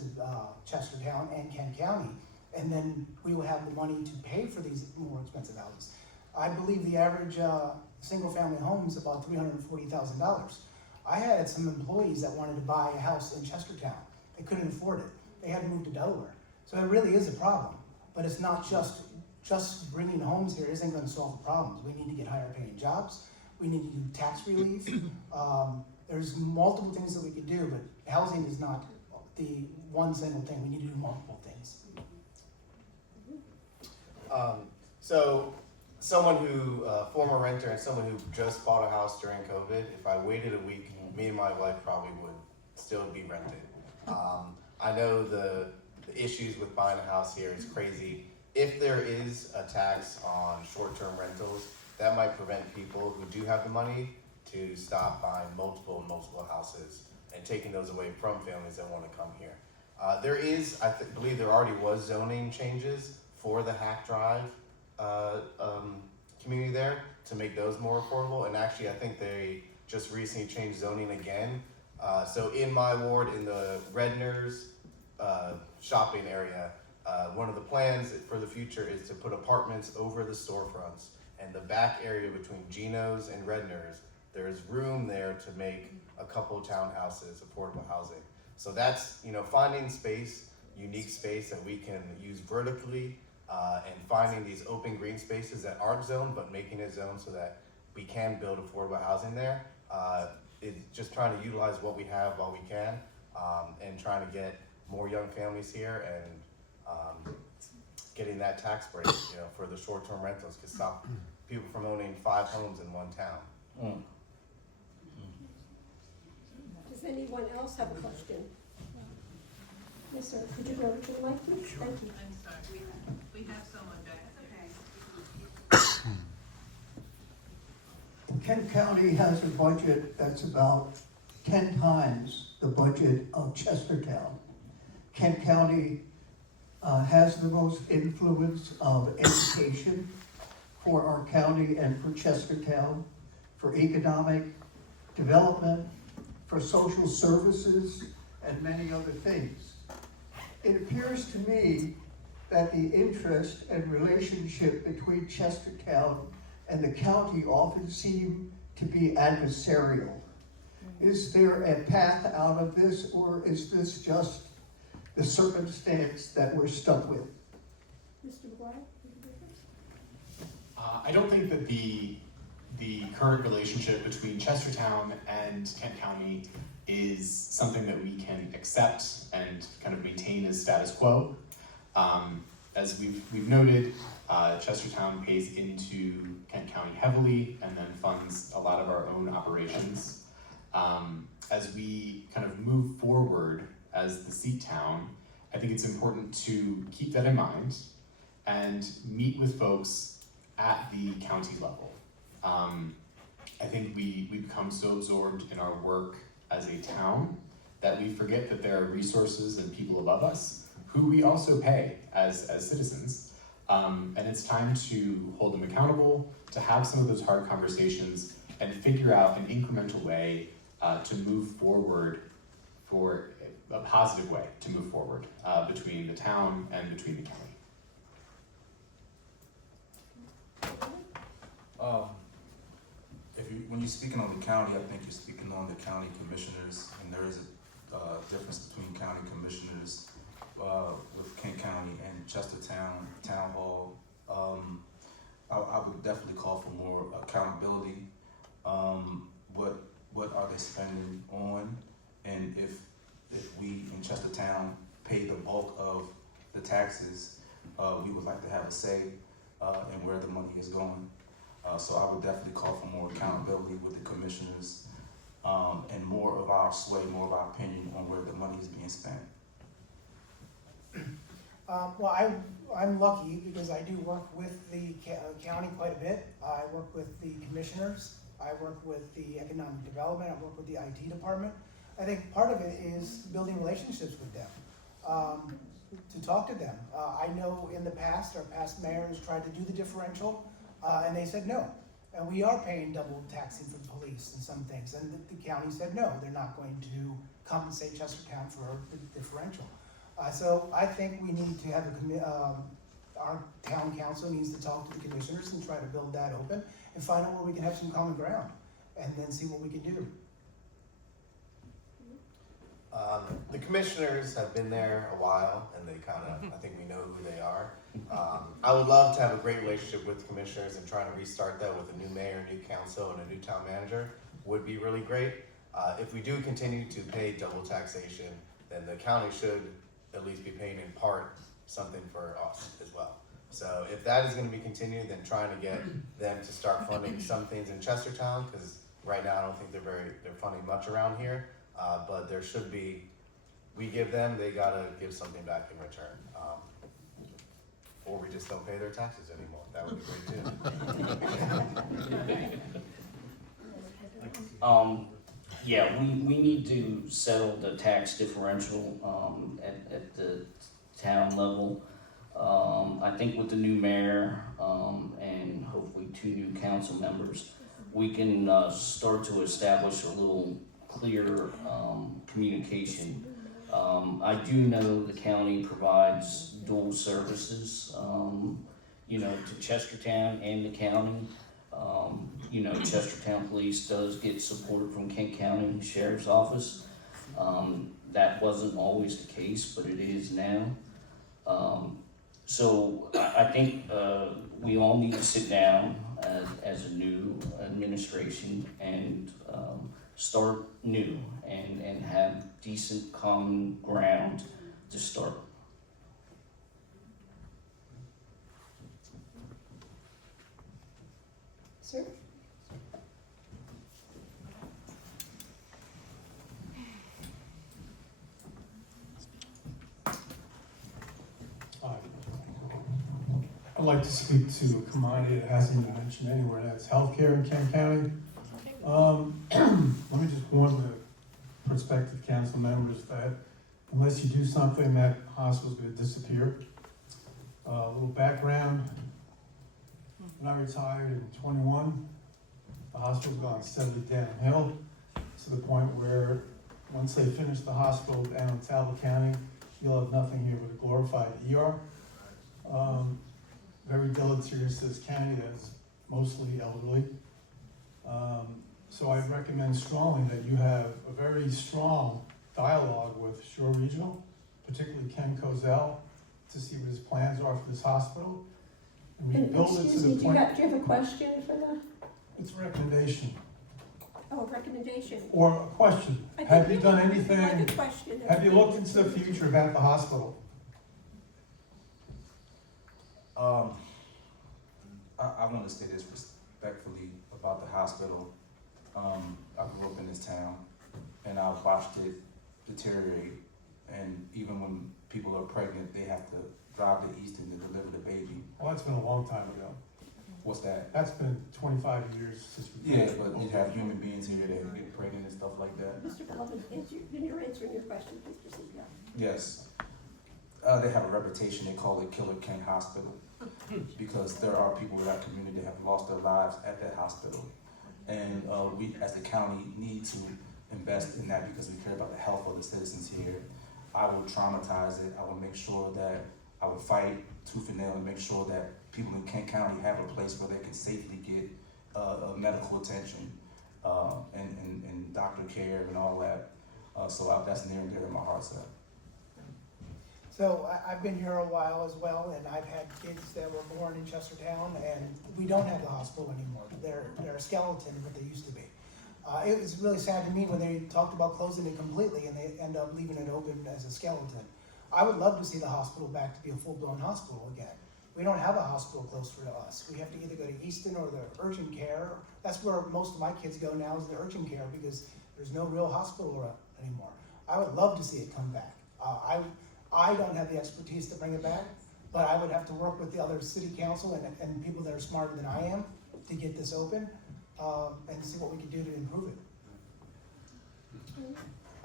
Chestertown and Kent County, and then we will have the money to pay for these more expensive houses. I believe the average single family home is about $340,000. I had some employees that wanted to buy a house in Chestertown. They couldn't afford it. They had to move to Delaware. So it really is a problem, but it's not just bringing homes here isn't going to solve the problems. We need to get higher paying jobs. We need to do tax relief. There's multiple things that we could do, but housing is not the one single thing. We need to do multiple things. So someone who, former renter and someone who just bought a house during COVID, if I waited a week, me and my wife probably would still be rented. I know the issues with buying a house here is crazy. If there is a tax on short-term rentals, that might prevent people who do have the money to stop buying multiple houses and taking those away from families that want to come here. There is, believe there already was zoning changes for the Hack Drive community there to make those more affordable. And actually, I think they just recently changed zoning again. So in my ward, in the Redner's shopping area, one of the plans for the future is to put apartments over the storefronts, and the back area between Gino's and Redner's, there's room there to make a couple of townhouses, affordable housing. So that's, finding space, unique space that we can use vertically, and finding these open green spaces that aren't zoned, but making it zoned so that we can build affordable housing there. It's just trying to utilize what we have while we can, and trying to get more young families here and getting that tax break, for the short-term rentals could stop people from owning 5 homes in one town. Does anyone else have a question? Yes, sir. Could you go to the mic, please? Thank you. I'm sorry, we have someone back there. Kent County has a budget that's about 10 times the budget of Chestertown. Kent County has the most influence of education for our county and for Chestertown, for economic development, for social services, and many other things. It appears to me that the interest and relationship between Chestertown and the county often seem to be adversarial. Is there a path out of this, or is this just the circumstance that we're stuck with? Mr. McGuire? I don't think that the current relationship between Chestertown and Kent County is something that we can accept and kind of maintain as status quo. As we've noted, Chestertown pays into Kent County heavily and then funds a lot of our own operations. As we kind of move forward as the seat town, I think it's important to keep that in mind and meet with folks at the county level. I think we become so absorbed in our work as a town that we forget that there are resources and people above us who we also pay as citizens. And it's time to hold them accountable, to have some of those hard conversations and figure out an incremental way to move forward, for a positive way to move forward between the town and between the county. If you when you're speaking on the county, I think you're speaking on the county commissioners, and there is a difference between county commissioners with Kent County and Chestertown Town Hall. I would definitely call for more accountability. What are they spending on? And if we in Chestertown pay the bulk of the taxes, we would like to have a say in where the money is going. So I would definitely call for more accountability with the commissioners and more of our sway, more of our opinion on where the money is being spent. Well, I'm lucky because I do work with the county quite a bit. I work with the commissioners. I work with the economic development. I work with the IT department. I think part of it is building relationships with them, to talk to them. I know in the past, our past mayors tried to do the differential, and they said no. And we are paying double taxing for the police and some things. And the county said no, they're not going to compensate Chestertown for the differential. So I think we need to have our town council needs to talk to the commissioners and try to build that open and find out where we can have some common ground and then see what we can do. The commissioners have been there a while, and they kind of, I think we know who they are. I would love to have a great relationship with commissioners, and trying to restart that with a new mayor, new council, and a new town manager would be really great. If we do continue to pay double taxation, then the county should at least be paying in part something for us as well. So if that is going to be continued, then trying to get them to start funding some things in Chestertown, because right now I don't think they're funding much around here. But there should be, we give them, they gotta give something back in return. Or we just don't pay their taxes anymore. That would be great too. Yeah, we need to settle the tax differential, at the town level. I think with the new mayor, and hopefully 2 new council members, we can, start to establish a little clear communication. I do know the county provides dual services, to Chestertown and the county. Chestertown Police does get support from Kent County Sheriff's Office. That wasn't always the case, but it is now. So I think we all need to sit down as a new administration and start new and have decent common ground to start. Sir? I'd like to speak to a commodity that hasn't been mentioned anywhere, that's healthcare in Kent County. Let me just warn the prospective council members that unless you do something, that hospital's gonna disappear. A little background, when I retired in 21, the hospital's gone steadily downhill to the point where once they finish the hospital down in Talbot County, you'll have nothing here but a glorified ER. Very deleterious to this county that's mostly elderly. So I recommend strongly that you have a very strong dialogue with Shore Regional, particularly Ken Kozel, to see what his plans are for this hospital. And we build it to Excuse me, the do point. you have a question for the, It's a recommendation a recommendation? or a question. I Have think you done like anything? a question. Have you looked into the future about the hospital? I want to say this respectfully about the hospital. I grew up in this town, and I've watched it deteriorate. And even when people are pregnant, they have to drive to Easton to deliver the baby. Well, that's been a long time ago. What's that? That's been 25 years since we. Yeah, but you have human beings here that get pregnant and stuff like that. Mr. Bellman, you're answering your question, please proceed, yeah. Yes. They have a reputation, they call it Killer Ken Hospital, because there are people in our community that have lost their lives at that hospital. And we, as the county, need to invest in that because we care about the health of the citizens here. I will traumatize it, I will make sure that I will fight tooth and nail and make sure that people in Kent County have a place where they can safely get medical attention. and doctor care and all that. So that's near and dear to my heart, sir. So I've been here a while as well, and I've had kids that were born in Chestertown, and we don't have the hospital anymore. They're a skeleton, what they used to be. It was really sad to me when they talked about closing it completely and they end up leaving it open as a skeleton. I would love to see the hospital back to be a full-blown hospital again. We don't have a hospital closer to us. We have to either go to Easton or the urgent care. That's where most of my kids go now, is the urgent care, because there's no real hospital anymore. I would love to see it come back. I don't have the expertise to bring it back, but I would have to work with the other city council and people that are smarter than I am to get this open, and see what we can do to improve it.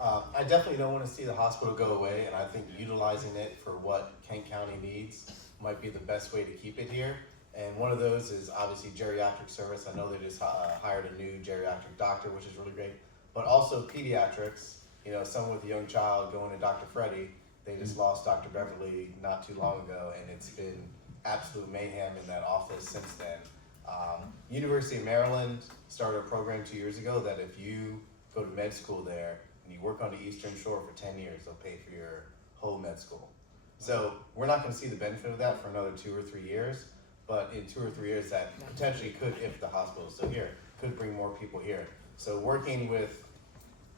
I definitely don't want to see the hospital go away, and I think utilizing it for what Kent County needs might be the best way to keep it here. And one of those is obviously geriatric service. I know they just hired a new geriatric doctor, which is really great, but also pediatrics. You know, someone with a young child going to Dr. Freddie, they just lost Dr. Beverly not too long ago, and it's been absolute mayhem in that office since then. University of Maryland started a program 2 years ago that if you go to med school there and you work on the Eastern Shore for 10 years, they'll pay for your whole med school. So we're not going to see the benefit of that for another 2 or 3 years, but in 2 or 3 years that potentially could, if the hospital is still here, could bring more people here. So working with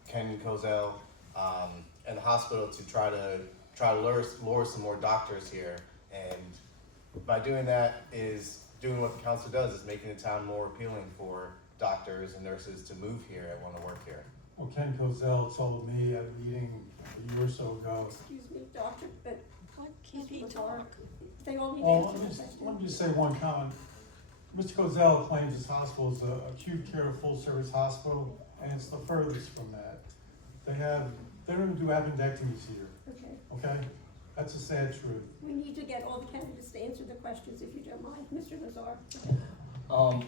Ken Kozel and the hospital to try to lure some more doctors here, and by doing that is doing what the council does, is making the town more appealing for doctors and nurses to move here and want to work here. Well, Ken Kozel told me at a meeting a year or so ago. Excuse me, doctor, but why can't he talk? They all need to Well, answer that question. let me just say one comment. Mr. Kozel claims his hospital is a acute care full-service hospital, and it's the furthest from that. They don't even do appendectomies here, Okay, okay? That's a sad truth. we need to get all the candidates to answer the questions, if you don't mind. Mr. Nazar?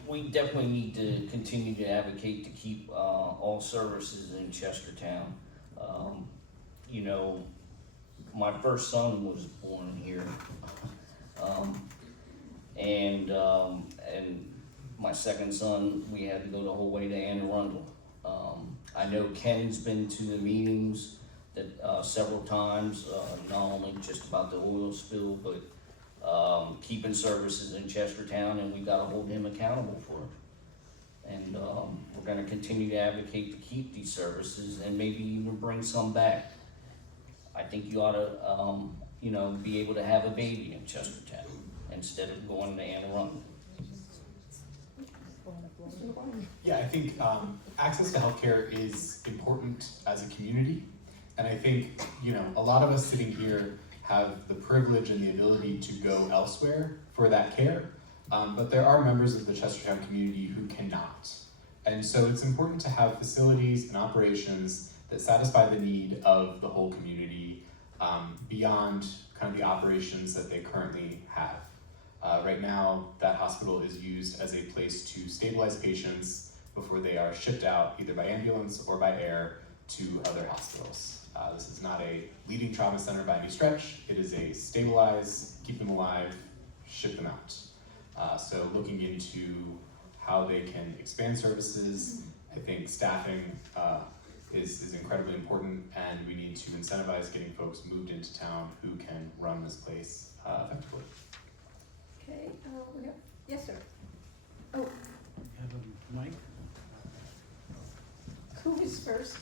We definitely need to continue to advocate to keep all services in Chestertown. You know, my first son was born here, and my second son, we had to go the whole way to Anne Arundel. I know Ken's been to the meetings that several times, not only just about the oil spill, but keeping services in Chestertown, and we gotta hold him accountable for it. And we're gonna continue to advocate to keep these services and maybe even bring some back. I think you ought to, you know, be able to have a baby in Chestertown instead of going to Anne Arundel. Yeah, I think access to healthcare is important as a community, and I think, you know, a lot of us sitting here have the privilege and the ability to go elsewhere for that care, but there are members of the Chestertown community who cannot. And so it's important to have facilities and operations that satisfy the need of the whole community beyond kind of the operations that they currently have. Right now, that hospital is used as a place to stabilize patients before they are shipped out either by ambulance or by air to other hospitals. This is not a leading trauma center by any stretch. It is a stabilize, keep them alive, ship them out. So looking into how they can expand services, I think staffing is incredibly important, and we need to incentivize getting folks moved into town who can run this place effectively. Okay, we have, yes, sir. Oh, Have a mic? who is first?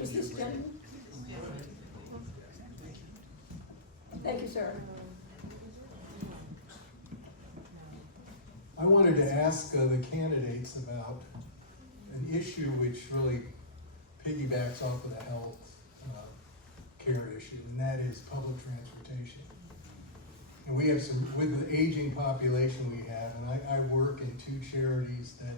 Is this gentleman? Thank you, sir. I wanted to ask the candidates about an issue which really piggybacks off of the health care issue, and that is public transportation. And we have some, with the aging population we have, and I work in 2 charities that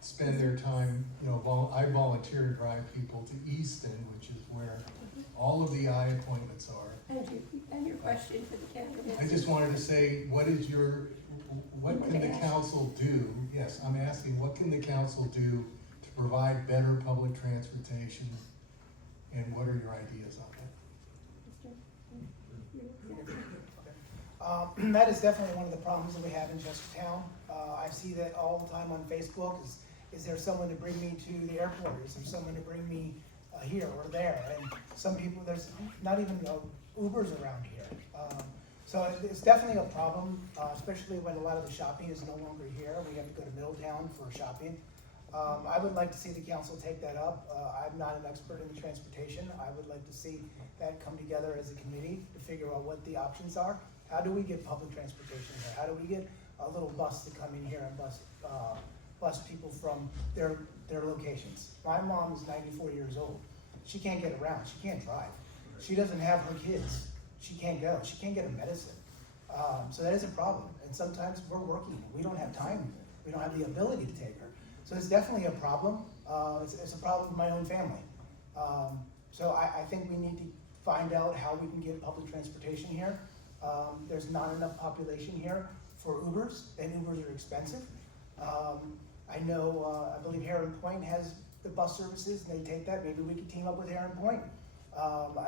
spend their time, you know, I volunteer to drive people to Easton, which is where all of the eye appointments are. And your question for the candidates? I just wanted to say, what can the council do? Yes, I'm asking, what can the council do to provide better public transportation? And what are your ideas on that? That is definitely one of the problems that we have in Chestertown. I see that all the time on Facebook. Is there someone to bring me to the airport? Is there someone to bring me here or there? And some people, there's not even Ubers around here. So it's definitely a problem, especially when a lot of the shopping is no longer here. We have to go to Middletown for shopping. I would like to see the council take that up. I'm not an expert in transportation. I would like to see that come together as a committee to figure out what the options are. How do we get public transportation here? How do we get a little bus to come in here and bus people from their locations? My mom is 94 years old. She can't get around. She can't drive. She doesn't have her kids. She can't go. She can't get a medicine. So that is a problem. And sometimes we're working. We don't have time. We don't have the ability to take her. So it's definitely a problem. It's a problem with my own family. So I think we need to find out how we can get public transportation here. There's not enough population here for Ubers, and Ubers are expensive. I know, I believe Heron Point has the bus services, and they take that. Maybe we could team up with Heron Point.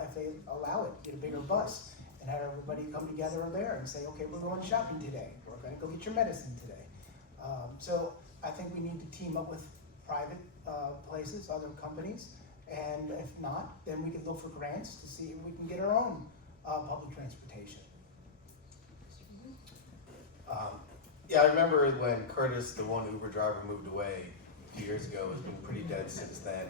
If they allow it, get a bigger bus and have everybody come together there and say, okay, we're going shopping today. We're gonna go get your medicine today. So I think we need to team up with private places, other companies, and if not, then we can look for grants to see if we can get our own public transportation. Yeah, I remember when Curtis, the one Uber driver, moved away a few years ago. It's been pretty dead since then.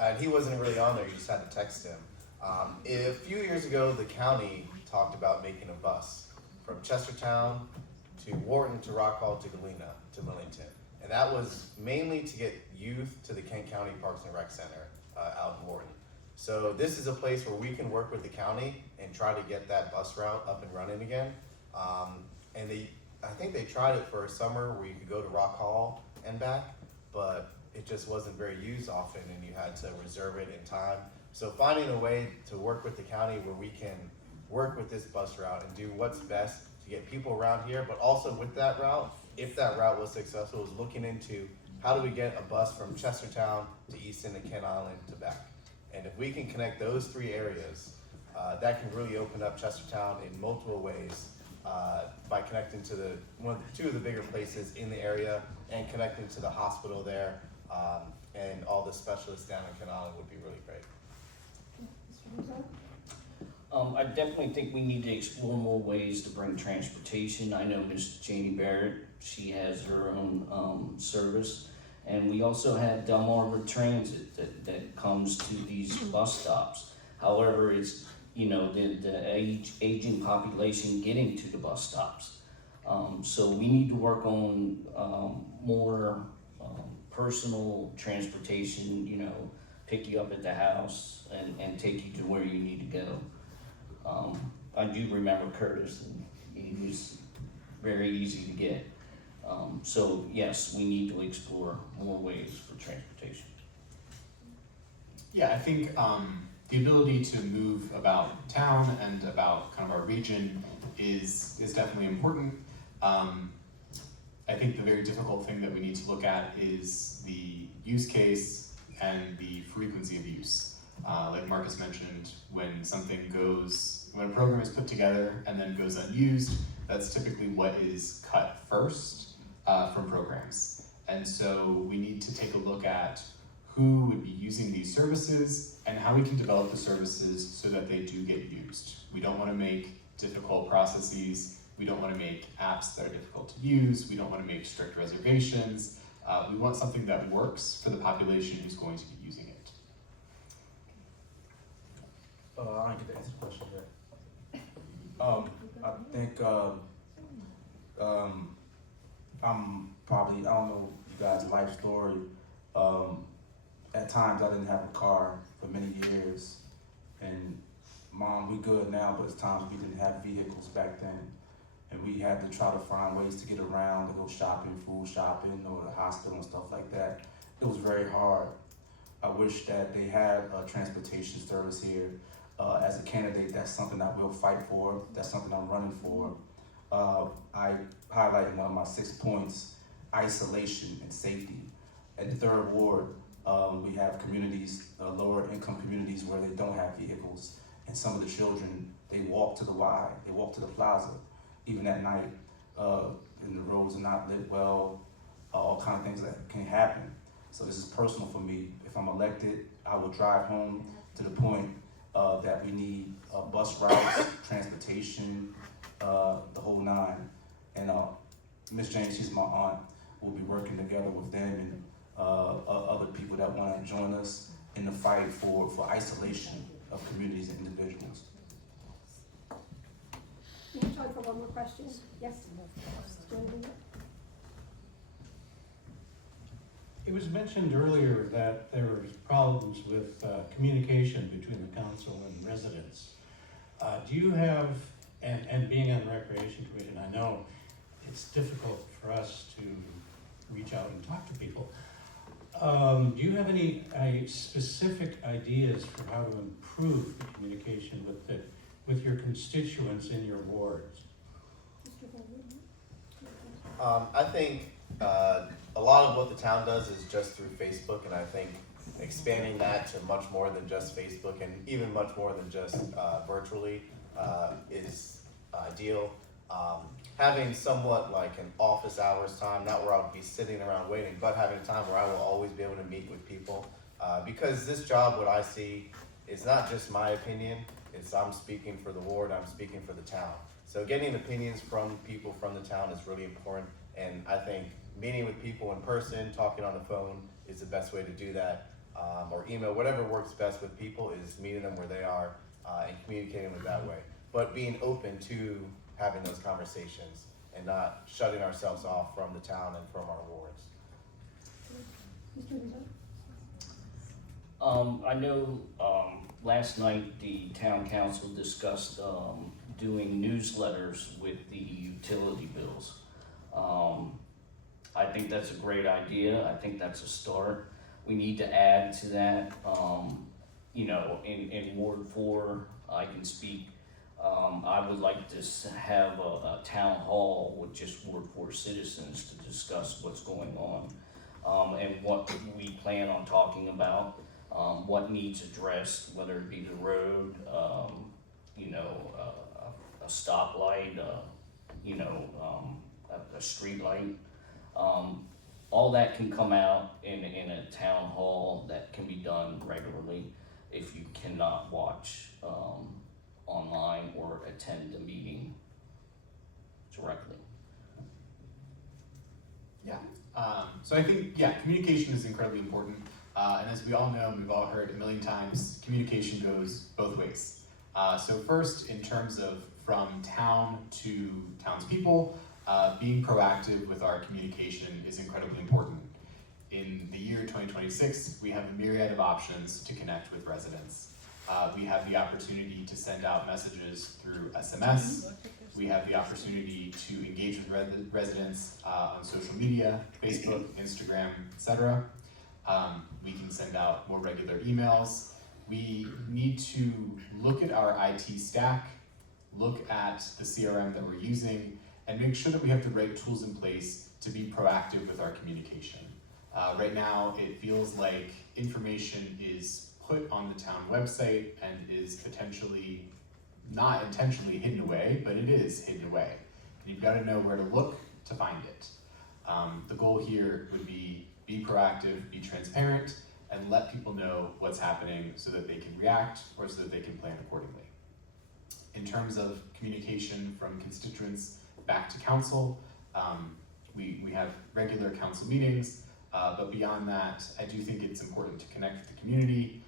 And he wasn't really on there, you just had to text him. A few years ago, the county talked about making a bus from Chestertown to Wharton to Rockwall to Galena to Millington. And that was mainly to get youth to the Kent County Parks and Rec Center out in Wharton. So this is a place where we can work with the county and try to get that bus route up and running again. And I think they tried it for a summer where you could go to Rock Hall and back, but it just wasn't very used often and you had to reserve it in time. So finding a way to work with the county where we can work with this bus route and do what's best to get people around here, but also with that route, if that route was successful, is looking into how do we get a bus from Chestertown to Easton and Kent Island to back. And if we can connect those three areas, that can really open up Chestertown in multiple ways. By connecting to two of the bigger places in the area and connecting to the hospital there, and all the specialists down in Kent Island would be really great. I definitely think we need to explore more ways to bring transportation. I know Ms. Janie Barrett, she has her own service. And we also have Delmarva Transit that comes to these bus stops. However, it's, you know, the aging population getting to the bus stops. So we need to work on more personal transportation, you know, pick you up at the house and take you to where you need to go. I do remember Curtis, and he was very easy to get. So yes, we need to explore more ways for transportation. Yeah, I think the ability to move about town and about kind of our region is definitely important. I think the very difficult thing that we need to look at is the use case and the frequency of use. Like Marcus mentioned, when a program is put together and then goes unused, that's typically what is cut first from programs. And so we need to take a look at who would be using these services and how we can develop the services so that they do get used. We don't want to make difficult processes. We don't want to make apps that are difficult to use. We don't want to make strict reservations. We want something that works for the population who's going to be using it. I didn't get to answer the question yet. I think I'm probably, I don't know you guys' life story. At times I didn't have a car for many years, and Mom, we good now, but at times we didn't have vehicles back then, and we had to try to find ways to get around, to go shopping, food shopping, or the hospital and stuff like that. It was very hard. I wish that they had a transportation service here. As a candidate, that's something I will fight for. That's something I'm running for. I highlighted in one of my 6 points, isolation and safety. At the 3rd Ward, we have communities, lower income communities where they don't have vehicles. And some of the children, they walk to the Y, they walk to the plaza, even at night, and the roads are not lit well, all kinds of things that can happen. So this is personal for me. If I'm elected, I will drive home to the point that we need bus routes, transportation, the whole nine. And Miss Jane, she's my aunt. We'll be working together with them and other people that want to join us in the fight for isolation of communities and individuals. We have time for one more question. Yes? It was mentioned earlier that there were problems with communication between the council and residents. Do you have, and being on the Recreation Commission, I know it's difficult for us to reach out and talk to people. Do you have any specific ideas for how to improve the communication with your constituents in your wards? I think a lot of what the town does is just through Facebook, and I think expanding that to much more than just Facebook and even much more than just virtually is ideal. Having somewhat like an office hours time, not where I'll be sitting around waiting, but having time where I will always be able to meet with people. Because this job, what I see, is not just my opinion, it's I'm speaking for the ward, I'm speaking for the town. So getting opinions from people from the town is really important, and I think meeting with people in person, talking on the phone is the best way to do that, or email, whatever works best with people is meeting them where they are and communicating with that way. But being open to having those conversations and not shutting ourselves off from the town and from our wards. I know last night the town council discussed doing newsletters with the utility bills. I think that's a great idea. I think that's a start. We need to add to that. You know, in Ward 4, I can speak. I would like to have a town hall with just Ward 4 citizens to discuss what's going on and what we plan on talking about, what needs addressed, whether it be the road, you know, a stoplight, you know, a street light. All that can come out in a town hall that can be done regularly if you cannot watch online or attend the meeting directly. Yeah. So I think, yeah, communication is incredibly important. And as we all know, and we've all heard a million times, communication goes both ways. So first, in terms of from town to townspeople, being proactive with our communication is incredibly important. In the year 2026, we have a myriad of options to connect with residents. We have the opportunity to send out messages through SMS. We have the opportunity to engage with residents on social media, Facebook, Instagram, etc. We can send out more regular emails. We need to look at our IT stack, look at the CRM that we're using, and make sure that we have the right tools in place to be proactive with our communication. Right now, it feels like information is put on the town website and is potentially not intentionally hidden away, but it is hidden away. And you've got to know where to look to find it. The goal here would be proactive, be transparent, and let people know what's happening so that they can react or so that they can plan accordingly. In terms of communication from constituents back to council, we have regular council meetings, but beyond that, I do think it's important to connect with the community,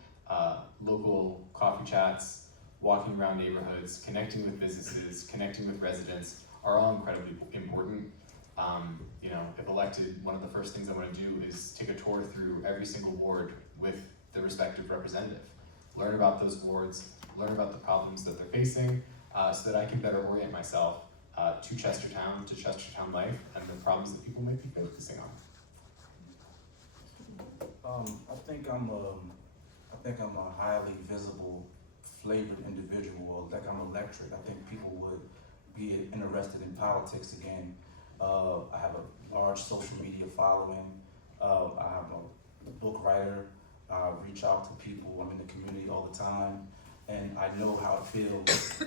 local coffee chats, walking around neighborhoods, connecting with businesses, connecting with residents are all incredibly important. You know, if elected, one of the first things I want to do is take a tour through every single ward with the respective representative. Learn about those wards, learn about the problems that they're facing, so that I can better orient myself to Chestertown life, and the problems that people might be focusing on. I think I'm a highly visible, flavored individual. Like I'm electric. I think people would be interested in politics again. I have a large social media following. I'm a book writer. I reach out to people. I'm in the community all the time, and I know how it feels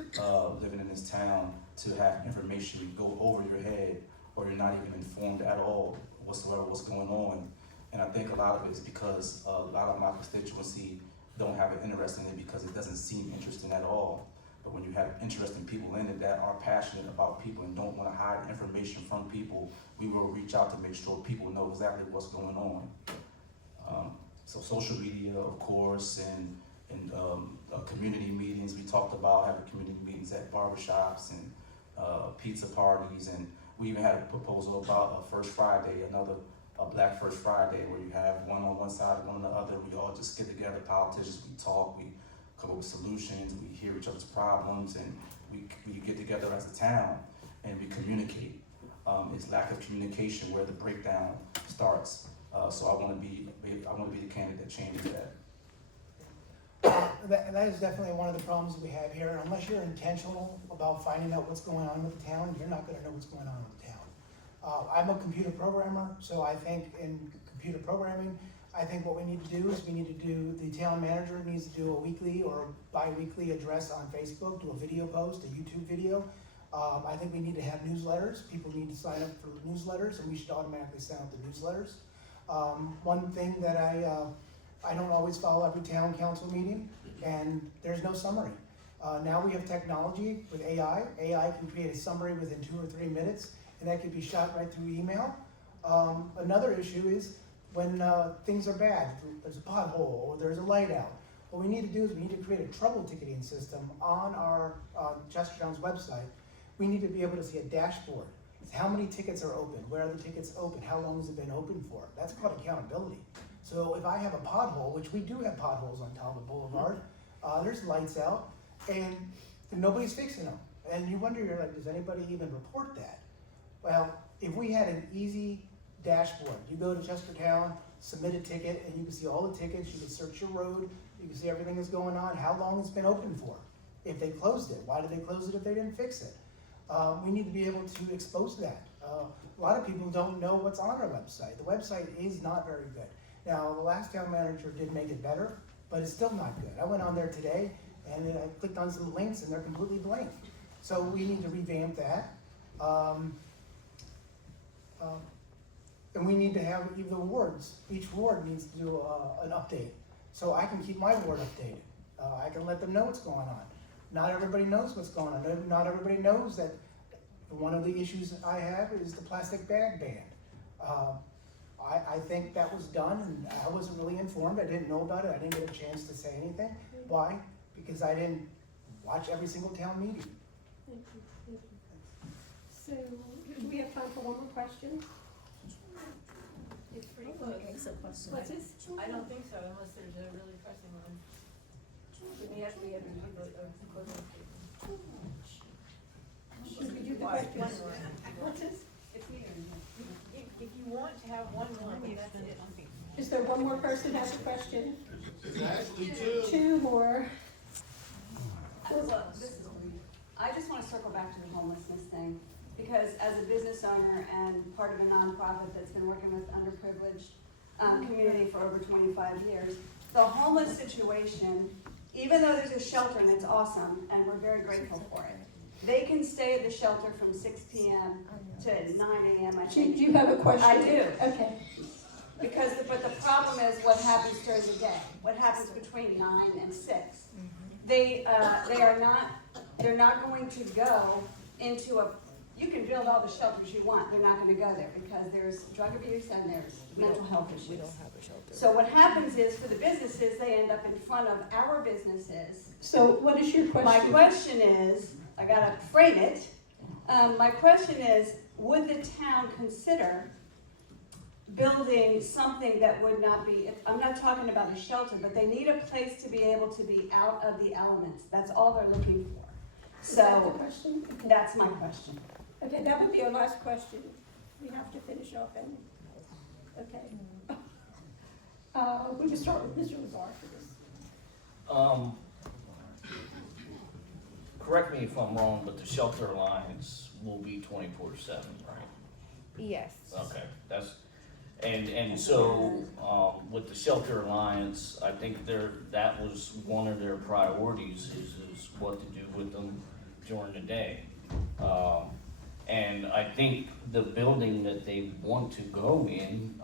living in this town to have information go over your head, or you're not even informed at all whatsoever what's going on. And I think a lot of it is because a lot of my constituency don't have an interest in it because it doesn't seem interesting at all. But when you have interesting people in it that are passionate about people and don't want to hide information from people, we will reach out to make sure people know exactly what's going on. So social media, of course, and community meetings. We talked about having community meetings at barbershops and pizza parties, and we even had a proposal about a First Friday, a Black First Friday, where you have one on one side and one on the other. We all just get together, politicians, we talk, we come up with solutions, we hear each other's problems, and we get together as a town and we communicate. It's lack of communication where the breakdown starts. So I want to be the candidate that changes that. That is definitely one of the problems we have here. Unless you're intentional about finding out what's going on with the town, you're not gonna know what's going on with the town. I'm a computer programmer, so I think in computer programming, I think what we need to do is the town manager needs to do a weekly or bi-weekly address on Facebook, do a video post, a YouTube video. I think we need to have newsletters. People need to sign up for newsletters, and we should automatically send out the newsletters. One thing that I don't always follow every town council meeting, and there's no summary. Now we have technology with AI. AI can create a summary within 2 or 3 minutes, and that can be shot right through email. Another issue is when things are bad, there's a pothole or there's a light out. What we need to do is we need to create a trouble ticketing system on our Chestertown's website. We need to be able to see a dashboard. How many tickets are open? Where are the tickets open? How long has it been open for? That's called accountability. So if I have a pothole, which we do have potholes on Talbot Boulevard, there's lights out, and nobody's fixing them. And you wonder, you're like, does anybody even report that? Well, if we had an easy dashboard, you go to Chestertown, submit a ticket, and you can see all the tickets, you can search your road, you can see everything that's going on, how long it's been open for. If they closed it, why did they close it if they didn't fix it? We need to be able to expose that. A lot of people don't know what's on our website. The website is not very good. Now, the last town manager did make it better, but it's still not good. I went on there today and I clicked on some links and they're completely blank. So we need to revamp that. And we need to have the wards. Each ward needs to do an update. So I can keep my ward updated. I can let them know what's going on. Not everybody knows what's going on. Not everybody knows that one of the issues I have is the plastic bag ban. I think that was done, and I wasn't really informed. I didn't know about it. I didn't get a chance to say anything. Why? Because I didn't watch every single town meeting. Thank you. So, do we have time for one more question? It's pretty What's this? I don't think so, unless there's a really pressing one. Then we have to be able to do a closing statement. Should we do the Why? question? What's this? If you want to have one more, that's it. Is there one more person has a question? It's actually two. Two more. I just want to circle back to the homelessness thing, because as a business owner and part of a nonprofit that's been working with underprivileged community for over 25 years, the homeless situation, even though there's a shelter and it's awesome, and we're very grateful for it, they can stay at the shelter from 6 p.m. to 9 a.m. I Do think. you have a question? I do. Okay. But the problem is what happens during the day. What happens between 9 and 6. They're not going to go into you can build all the shelters you want. They're not going to go there because there's drug abuse and there's mental health issues. We don't have a shelter. So what happens is for the businesses, they end up in front of our businesses. So what is your question? My question is, I gotta frame it. My question is, would the town consider building something that would not be, I'm not talking about a shelter, but they need a place to be able to be out of the elements. That's all they're looking for. Is that the So question? Okay. that's my question. Okay, that would be our last question. We have to finish up and, okay. We can start with Mr. Lazar for this. Correct me if I'm wrong, but the Shelter Alliance will be 24/7, right? Yes. Okay, and so, with the Shelter Alliance, I think that was one of their priorities is what to do with them during the day. And I think the building that they want to go in,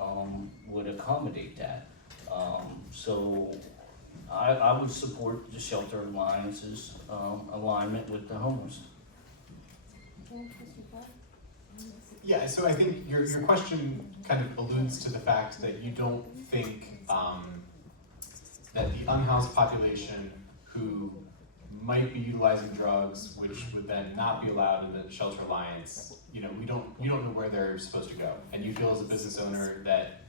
would accommodate that. So I would support the Shelter Alliance's, alignment with the homeless. Okay, Mr. Clark? Yeah, so I think your question kind of alludes to the fact that you don't think that the unhoused population who might be utilizing drugs, which would then not be allowed in the Shelter Alliance, you don't know where they're supposed to go. And you feel as a business owner that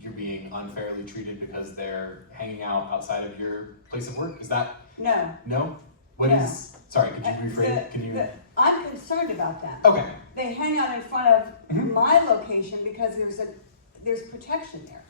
you're being unfairly treated because they're hanging out outside of your place of work? Is that? No. No? What No. is, sorry, could you rephrase it? Can you? I'm concerned about that. Okay. They hang out in front of my location because there's protection there.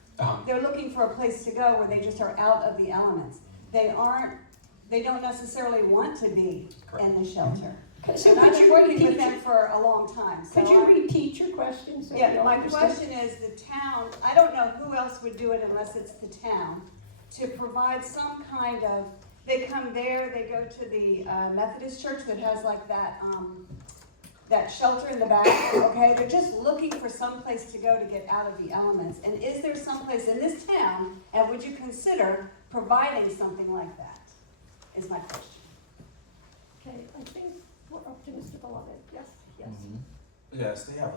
They're looking for a place to go where they just are out of the elements. They don't necessarily want to be in the shelter. So And I've could been you working repeat with them for a long time. So Could you repeat your question? So we Yeah, all my understand? question is the town, I don't know who else would do it unless it's the town, to provide some kind of, they come there, they go to the Methodist church that has like that shelter in the back, okay? They're just looking for some place to go to get out of the elements. And is there some place in this town, and would you consider providing something like that, is my question. Okay, I think we're up to Mr. Beloved. Yes, yes. Yes, they have,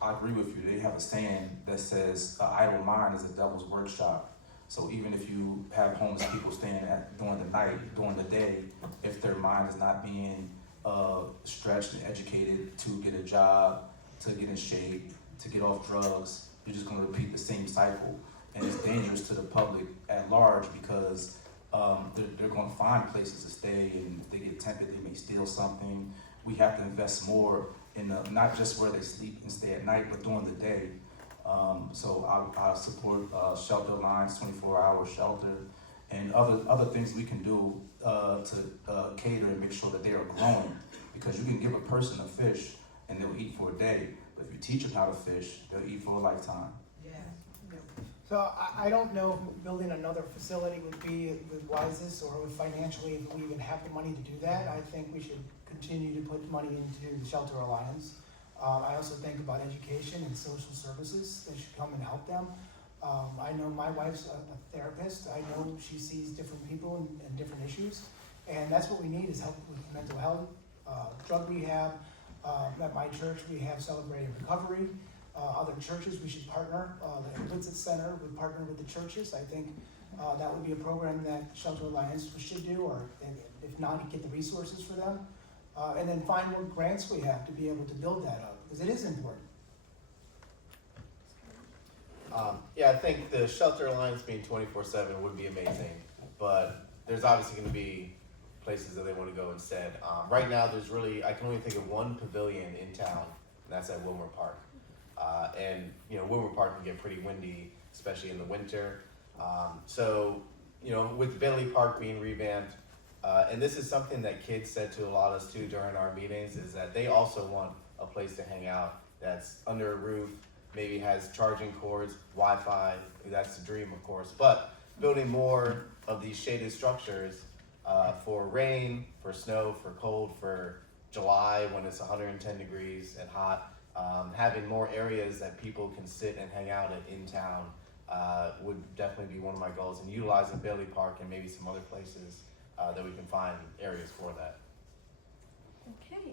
I agree with you, they have a saying that says, idle mind is a devil's workshop. So even if you have homeless people staying during the night, during the day, if their mind is not being stretched and educated to get a job, to get in shape, to get off drugs, you're just gonna repeat the same cycle. And it's dangerous to the public at large because they're gonna find places to stay and they get tempted, they may steal something. We have to invest more in not just where they sleep and stay at night, but during the day. So I support Shelter Alliance, 24-hour shelter, and other things we can do to cater and make sure that they are growing. Because you can give a person a fish and they'll eat for a day, but if you teach them how to fish, they'll eat for a lifetime. So I don't know if building another facility would be the wisest, or financially if we even have the money to do that. I think we should continue to put money into the Shelter Alliance. I also think about education and social services that should come and help them. I know my wife's a therapist. I know she sees different people and different issues. And that's what we need, is help with mental health, drug rehab. At my church, we have Celebrating Recovery. Other churches, we should partner. The Vincent Center would partner with the churches. I think that would be a program that Shelter Alliance should do, or if not, get the resources for them. And then find what grants we have to be able to build that up, because it is important. Yeah, I think the Shelter Alliance being 24/7 would be amazing, but there's obviously going to be places that they want to go instead. Right now, I can only think of one pavilion in town, and that's at Wilmer Park. And Wilmer Park can get pretty windy, especially in the winter. So with Bailey Park being revamped, and this is something that kids said to a lot of us too during our meetings, is that they also want a place to hang out that's under a roof, maybe has charging cords, Wi-Fi. That's the dream, of course. But building more of these shaded structures for rain, for snow, for cold, for July when it's 110 degrees and hot. Having more areas that people can sit and hang out at in town would definitely be one of my goals, and utilizing Bailey Park and maybe some other places that we can find areas for that. Okay.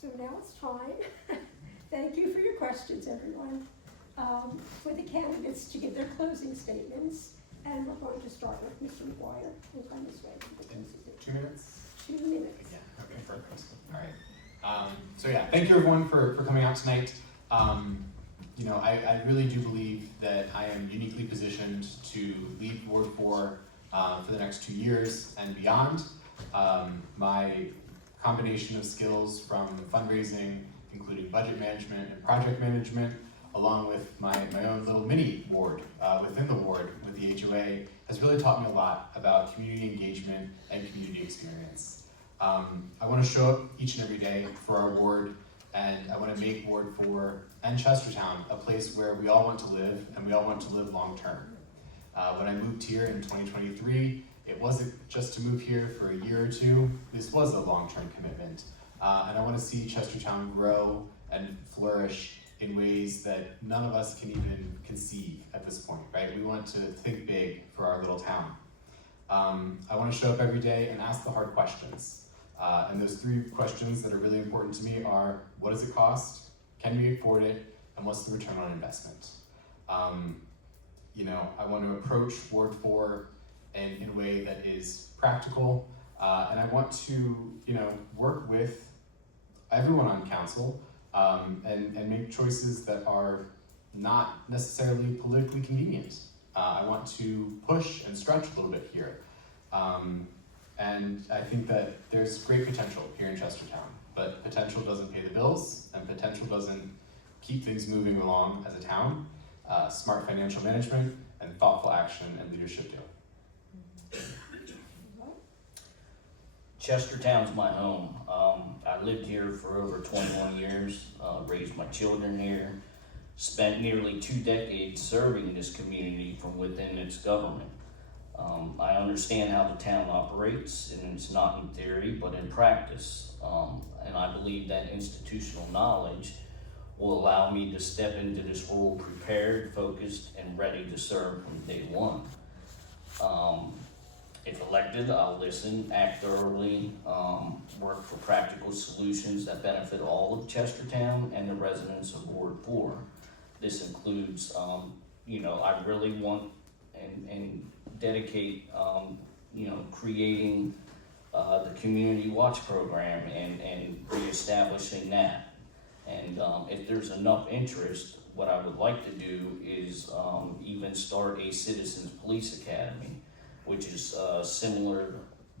So now it's time. Thank you for your questions, everyone. For the candidates to give their closing statements, and we're going to start with Mr. McGuire. We'll come this way. 2 minutes? 2 minutes. Yeah, okay, perfect. All right. So yeah, thank you everyone for coming out tonight. I really do believe that I am uniquely positioned to lead Ward 4 for the next 2 years and beyond. My combination of skills from fundraising, including budget management and project management, along with my own little mini ward within the ward with the HOA, has really taught me a lot about community engagement and community experience. I want to show up each and every day for our ward, and I want to make Ward 4 and Chestertown a place where we all want to live, and we all want to live long term. When I moved here in 2023, it wasn't just to move here for a year or two. This was a long-term commitment. And I want to see Chestertown grow and flourish in ways that none of us can even conceive at this point, right? We want to think big for our little town. I want to show up every day and ask the hard questions. And those 3 questions that are really important to me are, what does it cost? Can we afford it? And what's the return on investment? You know, I want to approach Ward 4 in a way that is practical, and I want to, you know, work with everyone on council and make choices that are not necessarily politically convenient. I want to push and stretch a little bit here. And I think that there's great potential here in Chestertown, but potential doesn't pay the bills, and potential doesn't keep things moving along as a town. Smart financial management and thoughtful action and leadership do. Chestertown's my home. I lived here for over 21 years, raised my children here, spent nearly 2 decades serving this community from within its government. I understand how the town operates, and it's not in theory, but in practice. And I believe that institutional knowledge will allow me to step into this role prepared, focused, and ready to serve from day one. If elected, I'll listen, act thoroughly, work for practical solutions that benefit all of Chestertown and the residents of Ward 4. This includes, you know, I really want and dedicate, you know, creating the Community Watch Program and reestablishing that. And if there's enough interest, what I would like to do is even start a Citizens Police Academy, which is similar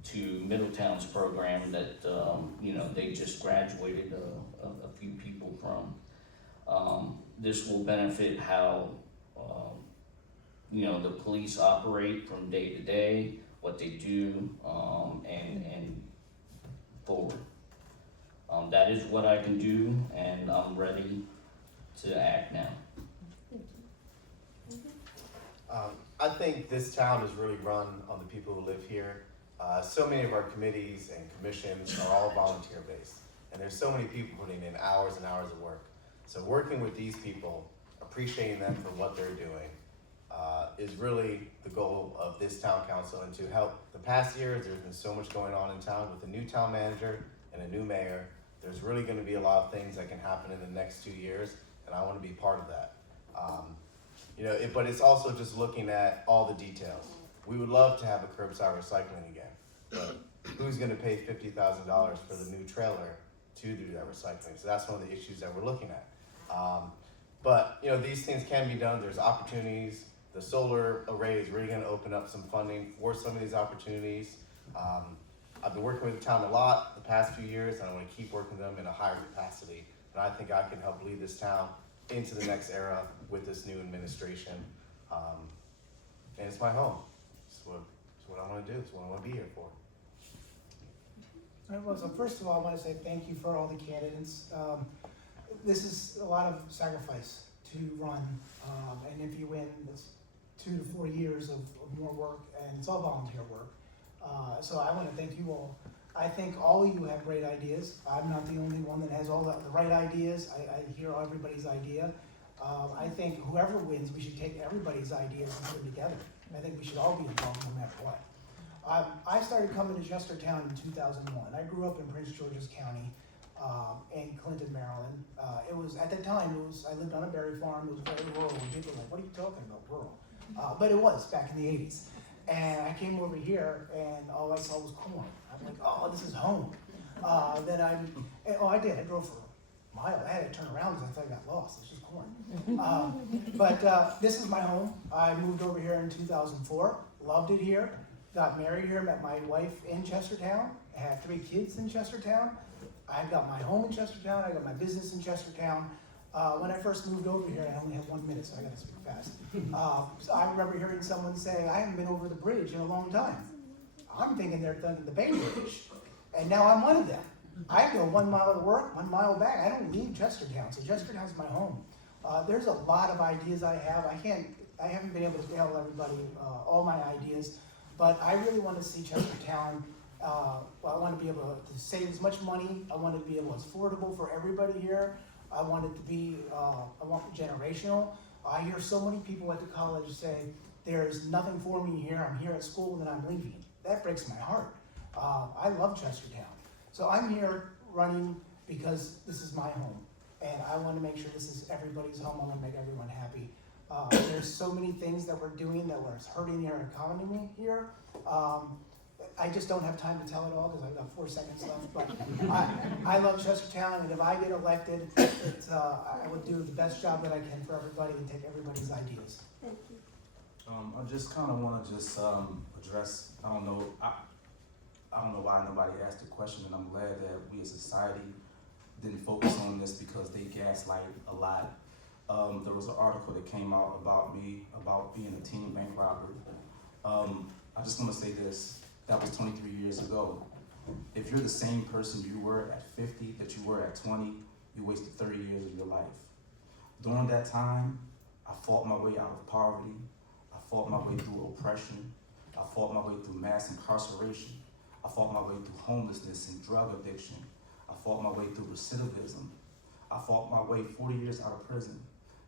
to Middletown's program that, you know, they just graduated a few people from. This will benefit how, you know, the police operate from day to day, what they do, and forward. That is what I can do, and I'm ready to act now. I think this town is really run on the people who live here. So many of our committees and commissions are all volunteer based, and there's so many people putting in hours and hours of work. So working with these people, appreciating them for what they're doing, is really the goal of this town council. And to help, the past years, there's been so much going on in town with a new town manager and a new mayor. There's really gonna be a lot of things that can happen in the next 2 years, and I wanna be part of that. You know, but it's also just looking at all the details. We would love to have a curbside recycling again, but who's gonna pay $50,000 for the new trailer to do that recycling? So that's one of the issues that we're looking at. But you know, these things can be done. There's opportunities. The solar array is really gonna open up some funding for some of these opportunities. I've been working with the town a lot the past few years, and I wanna keep working with them in a higher capacity. And I think I can help lead this town into the next era with this new administration. And it's my home. It's what I wanna do. It's what I wanna be here for. All right, well, so first of all, I want to say thank you for all the candidates. This is a lot of sacrifice to run, and if you win, it's 2 to 4 years of more work, and it's all volunteer work. So I want to thank you all. I think all of you have great ideas. I'm not the only one that has all the right ideas. I hear everybody's idea. I think whoever wins, we should take everybody's ideas and put them together. I think we should all be involved no matter what. I started coming to Chestertown in 2001. I grew up in Prince George's County, in Clinton, Maryland. It was, at that time, I lived on a berry farm. It was very rural, and people were like, what are you talking about, rural? But it was back in the 80s. And I came over here, and all I saw was corn. I'm like, oh, this is home. Then I did. I drove for a mile. I had to turn around because I thought I got lost. It's just corn. But this is my home. I moved over here in 2004. Loved it here. Got married here. Met my wife in Chestertown. I had 3 kids in Chestertown. I got my home in Chestertown. I got my business in Chestertown. When I first moved over here, I only had 1 minute, so I got to speak fast. So I remember hearing someone say, I haven't been over the bridge in a long time. I'm thinking they're thinking the Bay Bridge, and now I'm one of them. I go 1 mile to work, 1 mile back. I don't leave Chestertown, so Chestertown's my home. There's a lot of ideas I have. I haven't been able to tell everybody all my ideas, but I really want to see Chestertown I want to be able to save as much money. I want it to be able to affordable for everybody here. I want it to be, I want it generational. I hear so many people at the college say, there's nothing for me here. I'm here at school and then I'm leaving. That breaks my heart. I love Chestertown. So I'm here running because this is my home. And I want to make sure this is everybody's home. I want to make everyone happy. There's so many things that we're doing that was hurting our economy here. I just don't have time to tell it all because I've got 4 seconds left. But I love Chestertown, and if I get elected, I would do the best job that I can for everybody and take everybody's ideas. Thank you. I just kind of want to address. I don't know why nobody asked the question, and I'm glad that we as a society didn't focus on this because they gaslight a lot. There was an article that came out about me about being a teen bank robber. I just want to say this. That was 23 years ago. If you're the same person you were at 50 that you were at 20, you wasted 30 years of your life. During that time, I fought my way out of poverty. I fought my way through oppression. I fought my way through mass incarceration. I fought my way through homelessness and drug addiction. I fought my way through recidivism. I fought my way 40 years out of prison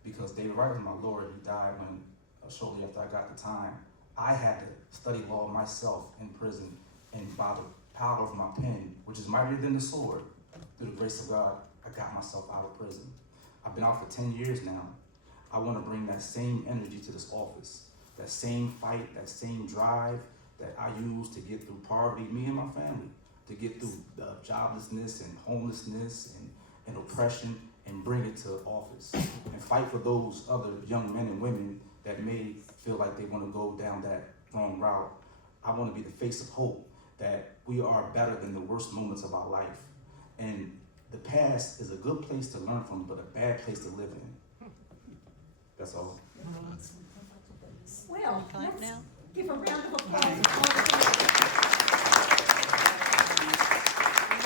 because David Wright was my lawyer. He died when shortly after I got the time. I had to study law myself in prison, and by the power of my pen, which is mightier than the sword, through the grace of God, I got myself out of prison. I've been out for 10 years now. I want to bring that same energy to this office, that same fight, that same drive that I used to get through poverty, me and my family, to get through joblessness and homelessness and oppression, and bring it to office and fight for those other young men and women that may feel like they want to go down that wrong route. I want to be the face of hope that we are better than the worst moments of our life. And the past is a good place to learn from, but a bad place to live in. That's all. Well, let's give a round of applause.